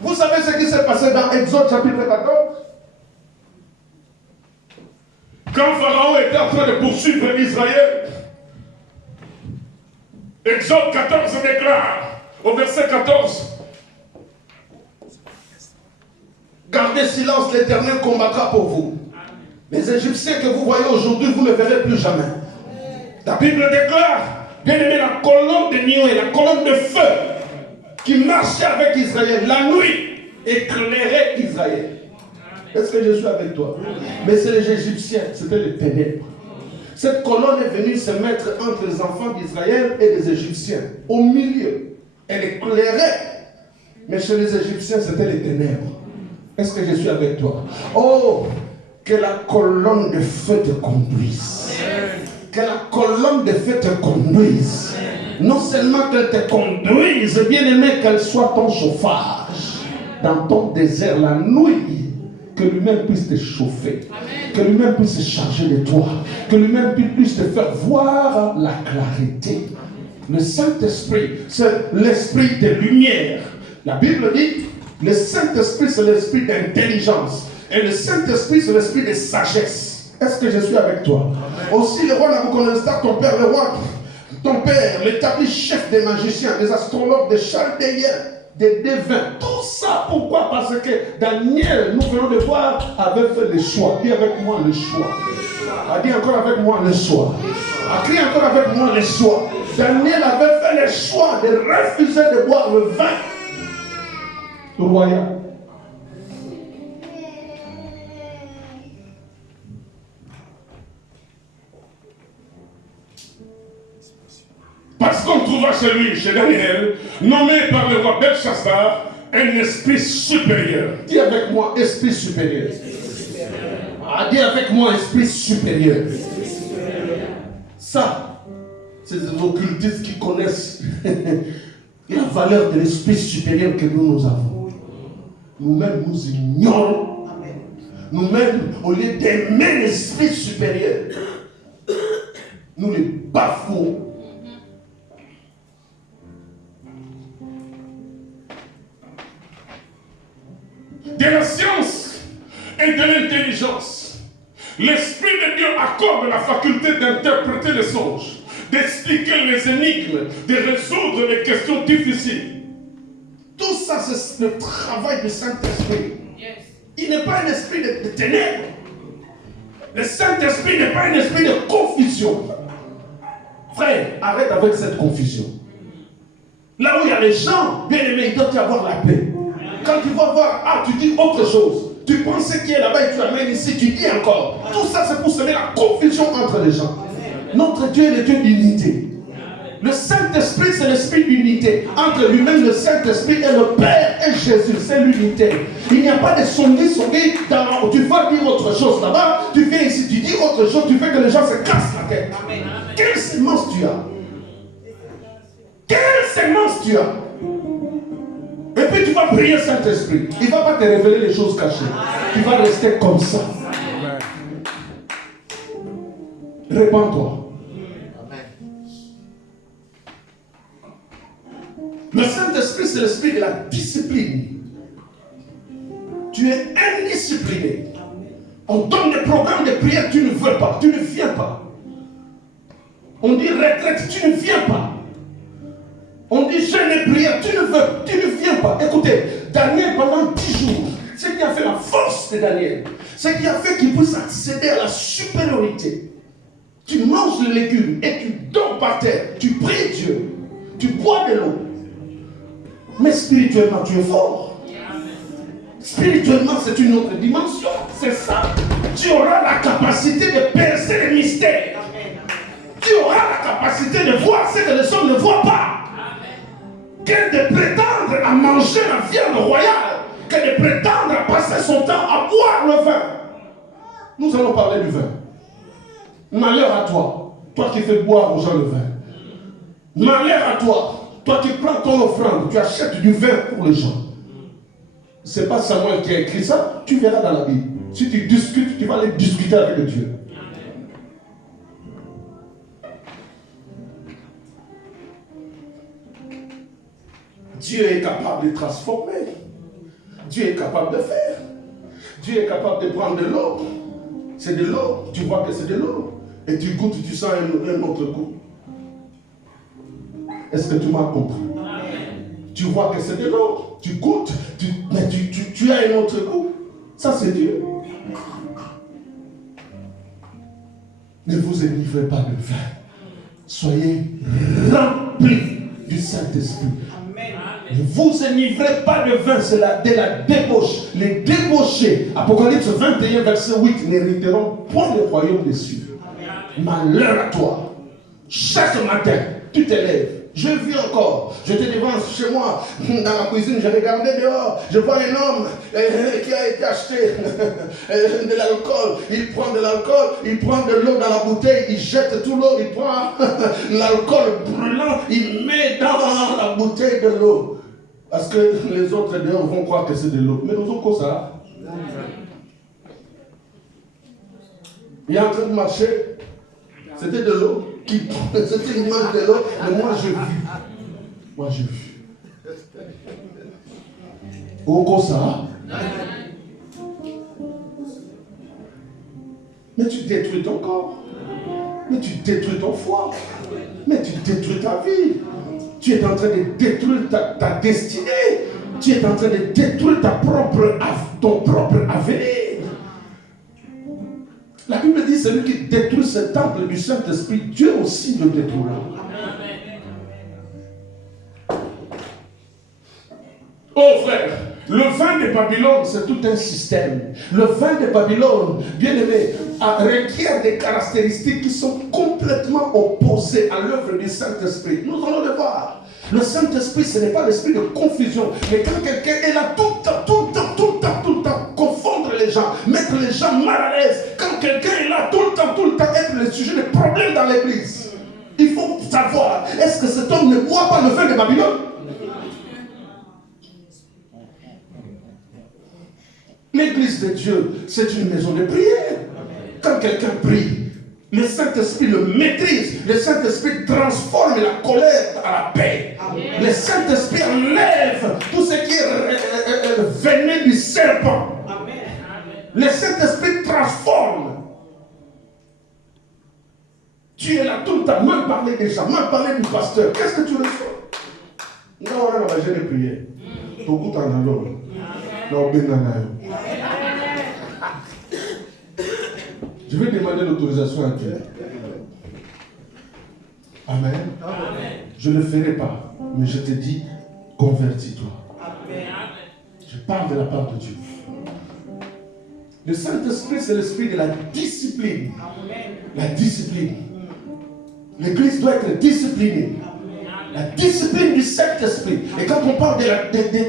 Vous savez ce qui s'est passé dans Exode chapitre 14? Quand Pharaon était en train de poursuivre Israël, Exode 14 déclare, au verset 14, gardez silence, l'Éternel combattra pour vous. Les Égyptiens que vous voyez aujourd'hui, vous ne verrez plus jamais. La Bible déclare, bien aimé, la colonne de nuée, la colonne de feu qui marchait avec Israël, la nuit éclairait Israël. Est-ce que je suis avec toi? Mais c'est les Égyptiens, c'était les ténèbres. Cette colonne est venue se mettre entre les enfants d'Israël et les Égyptiens, au milieu. Elle éclairait, mais chez les Égyptiens, c'était les ténèbres. Est-ce que je suis avec toi? Oh, que la colonne de feu te conduise. Que la colonne de feu te conduise. Non seulement qu'elle te conduise, bien aimé, qu'elle soit ton chauffage dans ton désert la nuit. Que lui-même puisse te chauffer. Amen. Que lui-même puisse se charger de toi. Que lui-même puisse te faire voir la clarté. Le Saint-Esprit, c'est l'esprit de lumière. La Bible dit, le Saint-Esprit, c'est l'esprit d'intelligence. Et le Saint-Esprit, c'est l'esprit de sagesse. Est-ce que je suis avec toi? Amen. Aussi, le roi Nabuchodonosor, ton père, le roi, ton père, l'établi chef des magiciens, des astrologues, des chaldéens, des devins, tout ça, pourquoi? Parce que Daniel, nous venons de voir, avait fait le choix. Dis avec moi le choix. A dit encore avec moi le choix. A crié encore avec moi le choix. Daniel avait fait le choix de refuser de boire le vin royal. Parce qu'on trouva chez lui, chez Daniel, nommé par le roi Belchassar, un esprit supérieur. Dis avec moi, esprit supérieur. Ah, dis avec moi, esprit supérieur. Ça, c'est les occultistes qui connaissent la valeur de l'esprit supérieur que nous avons. Nous-mêmes, nous ignorons. Nous-mêmes, au lieu d'aimer l'esprit supérieur, nous les bafouons. De la science et de l'intelligence, l'Esprit de Dieu accorde la faculté d'interpréter les songes, d'expliquer les énigmes, de résoudre les questions difficiles. Tout ça, c'est le travail du Saint-Esprit. Yes. Il n'est pas un esprit de ténèbres. Le Saint-Esprit n'est pas un esprit de confusion. Frère, arrête avec cette confusion. Là où il y a les gens, bien aimés, il doit y avoir la paix. Quand tu vas voir, ah, tu dis autre chose. Tu penses qui est là-bas et tu amènes ici, tu dis encore. Tout ça, c'est pour semer la confusion entre les gens. Notre Dieu est le Dieu d'unité. Le Saint-Esprit, c'est l'esprit d'unité. Entre lui-même, le Saint-Esprit et le Père et Jésus, c'est l'unité. Il n'y a pas de sonnerie. Tu vas dire autre chose là-bas, tu viens ici, tu dis autre chose, tu fais que les gens se cassent la tête. Quelle sémence tu as? Quelle sémence tu as? Et puis tu vas prier Saint-Esprit. Il ne va pas te révéler les choses cachées. Tu vas rester comme ça. Répands-toi. Le Saint-Esprit, c'est l'esprit de la discipline. Tu es indiscipliné. On donne des programmes de prière, tu ne veux pas, tu ne viens pas. On dit retraite, tu ne viens pas. On dit jeûne et prière, tu ne viens pas. Écoutez, Daniel pendant 10 jours, Ce qui a fait la force de Daniel. Ce qui a fait qu'il puisse accéder à la supériorité. Tu manges le légume et tu dors par terre. Tu pries Dieu. Tu bois de l'eau. Mais spirituellement, tu es fort. Spirituellement, c'est une autre dimension. C'est ça. Tu auras la capacité de percer les mystères. Tu auras la capacité de voir ce que les hommes ne voient pas. Que de prétendre à manger la viande royale, que de prétendre à passer son temps à boire le vin. Nous allons parler du vin. Malheur à toi, toi qui fais boire aux gens le vin. Malheur à toi, toi qui prends ton offrande, tu achètes du vin pour les gens. Ce n'est pas Samuel qui a écrit ça, tu verras dans la Bible. Si tu discutes, tu vas aller discuter avec Dieu. Dieu est capable de transformer. Dieu est capable de faire. Dieu est capable de prendre de l'eau. C'est de l'eau. Tu vois que c'est de l'eau. Et tu goûtes, tu sens un autre goût. Est-ce que tu m'as compris? Tu vois que c'est de l'eau. Tu goûtes, mais tu as un autre goût. Ça, c'est Dieu. Ne vous enivrez pas de vin. Soyez remplis du Saint-Esprit. Ne vous enivrez pas de vin, c'est de la débauche. Les débauchés, Apocalypse 21, verset 8, n'hériteront point le royaume des cieux. Malheur à toi. Chaque matin, tu te lèves. Je vis encore. J'étais devant chez moi, dans la cuisine, je regardais dehors. Je vois un homme qui a été acheté de l'alcool. Il prend de l'alcool, il prend de l'eau dans la bouteille, il jette tout l'eau, il prend l'alcool brûlant, il met dans la bouteille de l'eau. Parce que les autres dehors vont croire que c'est de l'eau. Mais nous avons ça. Il est en train de marcher. C'était de l'eau. C'était une image de l'eau. Mais moi, j'ai vu. Moi, j'ai vu. Au ça. Mais tu détruis ton corps. Mais tu détruis ton foie. Mais tu détruis ta vie. Tu es en train de détruire ta destinée. Tu es en train de détruire ton propre avenir. La Bible dit, celui qui détruit ce temple du Saint-Esprit, Dieu aussi le détruira. Oh frère, le vin de Babylone, c'est tout un système. Le vin de Babylone, bien aimé, requiert des caractéristiques qui sont complètement opposées à l'œuvre du Saint-Esprit. Nous allons le voir. Le Saint-Esprit, ce n'est pas l'esprit de confusion. Mais quand quelqu'un est là tout le temps, confondre les gens, mettre les gens mal à l'aise. Quand quelqu'un est là tout le temps, être le sujet de problèmes dans l'église. Il faut savoir, est-ce que cet homme ne boit pas le vin de Babylone? L'église de Dieu, c'est une maison de prière. Quand quelqu'un prie, le Saint-Esprit le maîtrise. Le Saint-Esprit transforme la colère à la paix. Amen. Le Saint-Esprit enlève tout ce qui est venu du serpent. Amen. Le Saint-Esprit transforme. Tu es là tout le temps, mal parler des gens, mal parler du pasteur. Qu'est-ce que tu reçois? Non, on va j'ai prier. Beaucoup en alors. Non, je vais demander l'autorisation à Dieu. Amen. Amen. Je ne le ferai pas, mais je te dis, convertis-toi. Amen. Je parle de la part de Dieu. Le Saint-Esprit, c'est l'esprit de la discipline. Amen. La discipline. L'Église doit être disciplinée. Amen. La discipline du Saint-Esprit. Et quand on parle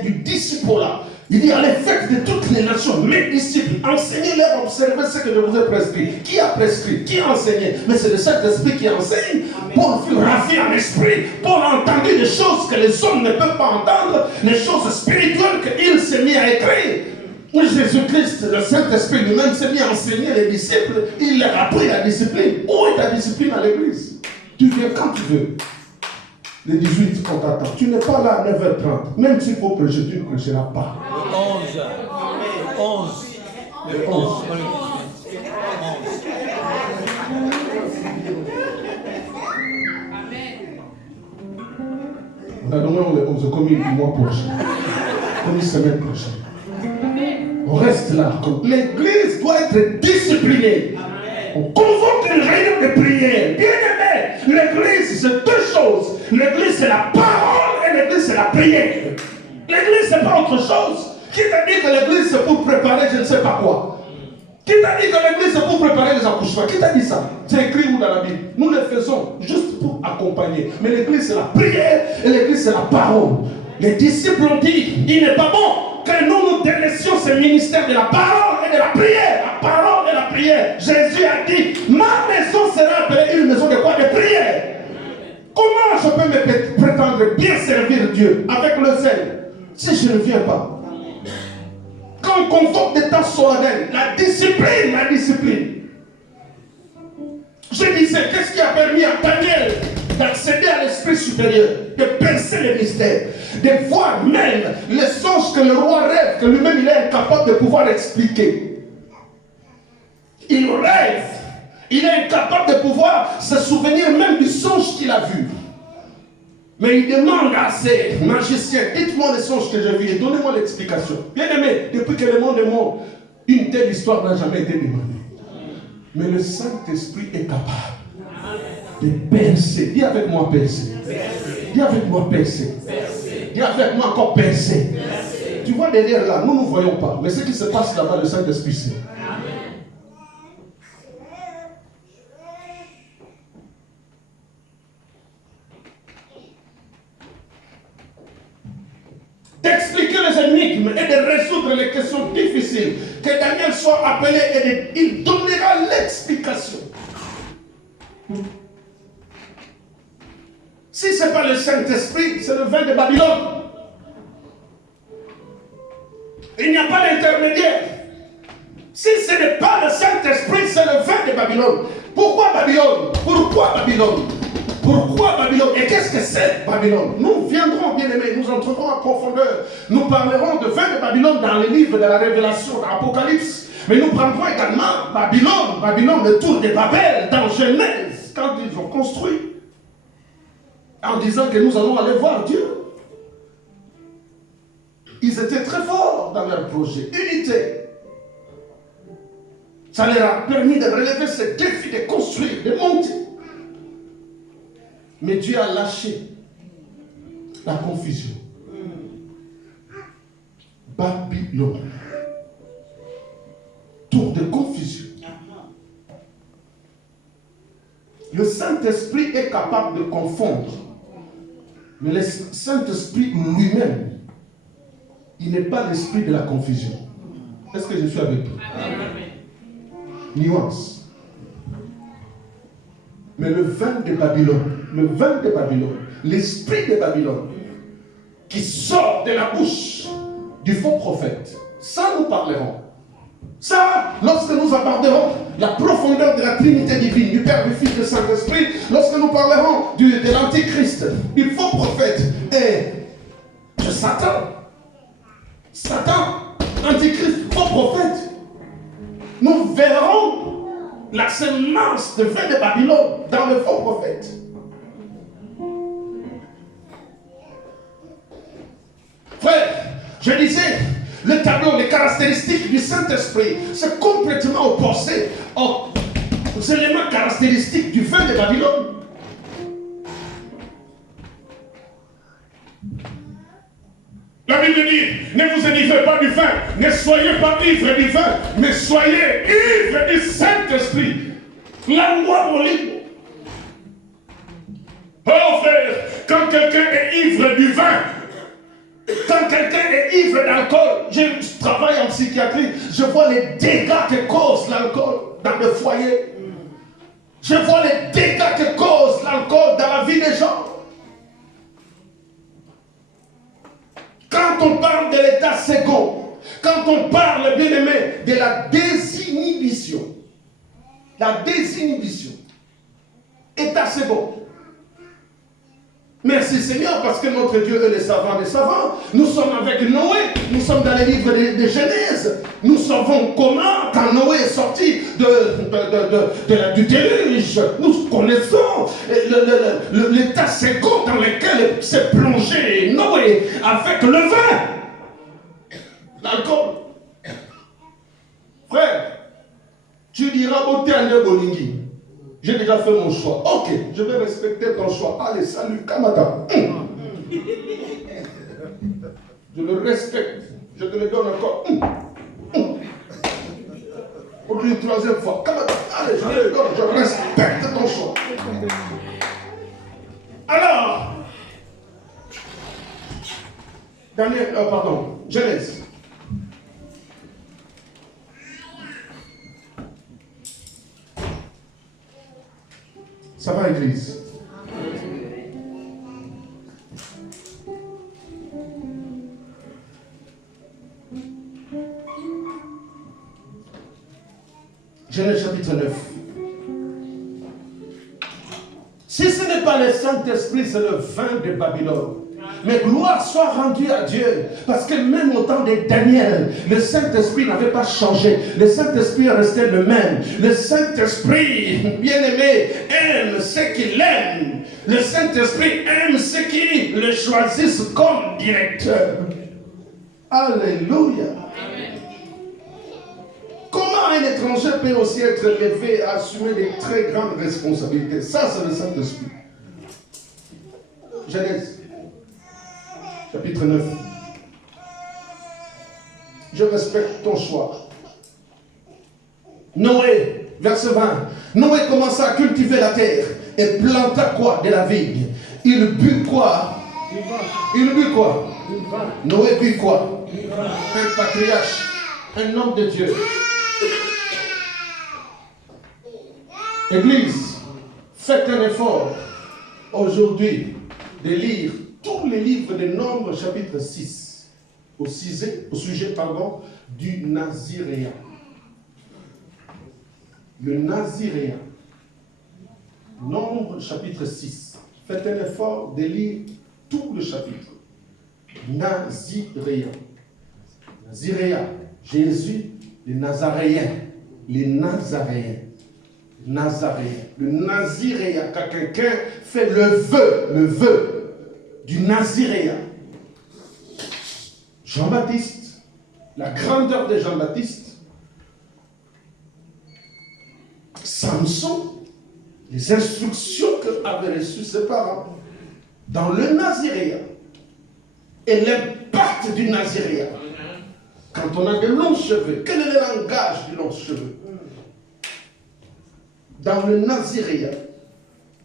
du disciple-là, il dit, allez, faites de toutes les nations mes disciples, enseignez-leur, observez ce que je vous ai prescrit. Qui a prescrit? Qui a enseigné? Mais c'est le Saint-Esprit qui enseigne. Paul fut ravi en esprit. Paul a entendu des choses que les hommes ne peuvent pas entendre, les choses spirituelles qu'il s'est mis à écrire. Jésus-Christ, le Saint-Esprit lui-même s'est mis à enseigner les disciples. Il leur a appris la discipline. Où est ta discipline à l'église? Tu viens quand tu veux. Les 18, on t'attend. Tu n'es pas là à 9h30. Même s'il faut prêcher, tu ne prêcheras pas. Le 11. Le 11. On a donné le 11 comme le mois prochain. Comme une semaine prochaine. On reste là. L'église doit être disciplinée. On convoque une réunion de prière. Bien aimé, l'église c'est deux choses. L'église c'est la parole et l'église c'est la prière. L'église c'est pas autre chose. Qui t'a dit que l'église c'est pour préparer je ne sais pas quoi? Qui t'a dit que l'église c'est pour préparer les accouchements? Qui t'a dit ça? C'est écrit où dans la Bible? Nous le faisons juste pour accompagner. Mais l'église c'est la prière et l'église c'est la parole. Les disciples ont dit, il n'est pas bon que nous délaissions ce ministère de la parole et de la prière. La parole et la prière. Jésus a dit, ma maison sera appelée une maison de quoi? De prière. Comment je peux me prétendre bien servir Dieu avec le zèle si je ne viens pas? Quand on convoque des temps solennels, la discipline. Je disais, qu'est-ce qui a permis à Daniel d'accéder à l'esprit supérieur, de percer les mystères, de voir même les songes que le roi rêve, que lui-même il est incapable de pouvoir expliquer. Il rêve, il est incapable de pouvoir se souvenir même du songe qu'il a vu. Mais il demande à ses magiciens, dites-moi les songes que j'ai vus et donnez-moi l'explication. Bien aimé, depuis que le monde est mort, une telle histoire n'a jamais été demandée. Mais le Saint-Esprit est capable de percer. Dis avec moi percer. Dis avec moi percer. Dis avec moi encore percer. Tu vois derrière là, nous ne voyons pas. Mais ce qui se passe là-bas, le Saint-Esprit sait. D'expliquer les énigmes et de résoudre les questions difficiles. Que Daniel soit appelé et il donnera l'explication. Si ce n'est pas le Saint-Esprit, c'est le vin de Babylone. Il n'y a pas d'intermédiaire. Si ce n'est pas le Saint-Esprit, c'est le vin de Babylone. Pourquoi Babylone? Pourquoi Babylone? Pourquoi Babylone? Et qu'est-ce que c'est Babylone? Nous viendrons, bien aimés, nous entrerons en profondeur. Nous parlerons de vin de Babylone dans les livres de la Révélation, dans l'Apocalypse. Mais nous prendrons également Babylone, le tour de Babel, dans Genèse, quand ils ont construit, en disant que nous allons aller voir Dieu. Ils étaient très forts dans leur projet. Unité. Ça leur a permis de relever ce défi de construire, de monter. Mais Dieu a lâché la confusion. Babylone. Tour de confusion. Le Saint-Esprit est capable de confondre. Mais le Saint-Esprit lui-même, il n'est pas l'esprit de la confusion. Est-ce que je suis avec vous? Nuance. Mais le vin de Babylone, l'esprit de Babylone, qui sort de la bouche du faux prophète, ça nous parlerons. Ça, lorsque nous aborderons la profondeur de la Trinité divine, du Père, du Fils et du Saint-Esprit, lorsque nous parlerons de l'Antichrist, du faux prophète et de Satan, Antichrist, faux prophète, nous verrons la semence de vin de Babylone dans le faux prophète. Frère, je disais, le tableau, les caractéristiques du Saint-Esprit, c'est complètement opposé aux éléments caractéristiques du vin de Babylone. La Bible dit, ne vous enivrez pas du vin, ne soyez pas ivres du vin, mais soyez ivres du Saint-Esprit. La loi mon livre. Oh frère, quand quelqu'un est ivre du vin, quand quelqu'un est ivre d'alcool, je travaille en psychiatrie, je vois les dégâts que cause l'alcool dans le foyer. Je vois les dégâts que cause l'alcool dans la vie des gens. Quand on parle de l'état second, quand on parle, bien aimé, de la désinhibition, état second. Merci Seigneur, parce que notre Dieu est le savant des savants. Nous sommes avec Noé, nous sommes dans les livres de Genèse. Nous savons comment, quand Noé est sorti du déluge, nous connaissons l'état second dans lequel s'est plongé Noé avec le vin, l'alcool. Tu diras, Boté Ande Bolingi, j'ai déjà fait mon choix. Ok, je vais respecter ton choix. Allez, salut, Kamata. Je le respecte. Je te le donne encore. Pour une troisième fois. Kamata, allez, je te le donne. Je respecte ton choix. Alors, Daniel, pardon, Genèse. Ça va, Église? Genèse chapitre 9. Si ce n'est pas le Saint-Esprit, c'est le vin de Babylone. Mais gloire soit rendue à Dieu, parce que même au temps de Daniel, le Saint-Esprit n'avait pas changé. Le Saint-Esprit restait le même. Le Saint-Esprit, bien-aimé, aime ceux qui l'aiment. Le Saint-Esprit aime ceux qui le choisissent comme directeur. Alléluia. Comment un étranger peut aussi être élevé à assumer des très grandes responsabilités? Ça, c'est le Saint-Esprit. Genèse chapitre 9. Je respecte ton choix. Noé, verset 20. Noé commença à cultiver la terre et planta quoi? De la vigne. Il but quoi? Il but quoi? Noé but quoi? Un patriarche, un homme de Dieu. Église, faites un effort aujourd'hui de lire tous les livres de Nombres, chapitre 6, au sujet du Naziréen. Le Naziréen. Nombres, chapitre 6. Faites un effort de lire tout le chapitre. Naziréen. Naziréen. Jésus, les Nazaréens. Les Nazaréens. Nazaréen. Le Naziréen, quand quelqu'un fait le vœu du Naziréen. Jean-Baptiste, la grandeur de Jean-Baptiste, Samson, les instructions qu'avaient reçues ses parents dans le Naziréen et l'impact du Naziréen. Quand on a de longs cheveux, quel est le langage du long cheveux? Dans le Naziréen,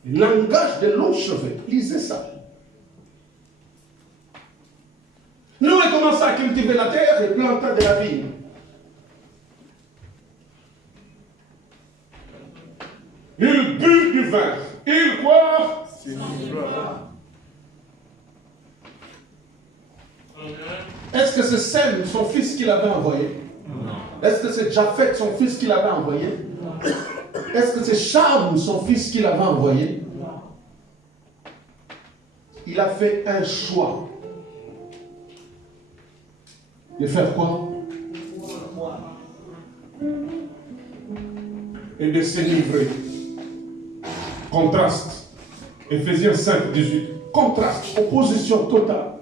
le langage de longs cheveux, lisez ça. Noé commença à cultiver la terre et planta de la vigne. Il but du vin. Il quoi? Est-ce que c'est Sem, son fils, qui l'avait envoyé? Non. Est-ce que c'est Japheth, son fils, qui l'avait envoyé? Non. Est-ce que c'est Cham, son fils, qui l'avait envoyé? Non. Il a fait un choix. De faire quoi? Et de se livrer. Contraste. Éphésiens 5, 18. Contraste, opposition totale.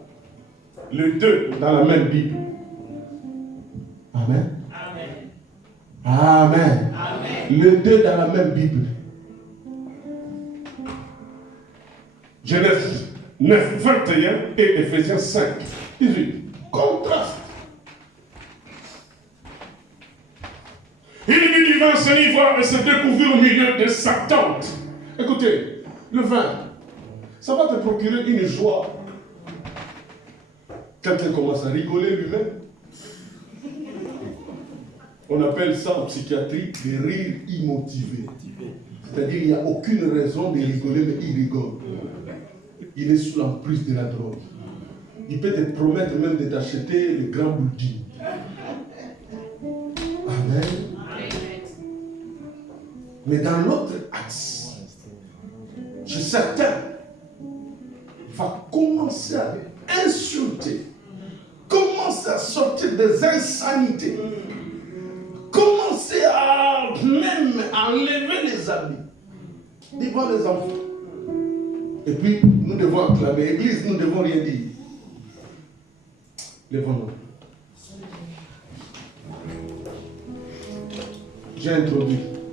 Les deux dans la même Bible. Amen. Amen. Amen. Amen. Les deux dans la même Bible. Genèse 9, 21 et Éphésiens 5, 18. Contraste. Il but du vin, s'enivra et se découvrit au milieu de sa tente. Écoutez, le vin, ça va te procurer une joie. Quelqu'un commence à rigoler lui-même. On appelle ça en psychiatrie des rires immotivés. C'est-à-dire qu'il n'y a aucune raison de rigoler, mais il rigole. Il est sous l'emprise de la drogue. Il peut te promettre même de t'acheter le grand building. Amen. Mais dans l'autre axe, je suis certain, il va commencer à insulter, commencer à sortir des insanités, commencer à même enlever les habits devant les enfants. Et puis, nous devons acclamer. Église, nous ne devons rien dire. Levons-nous. J'ai introduit.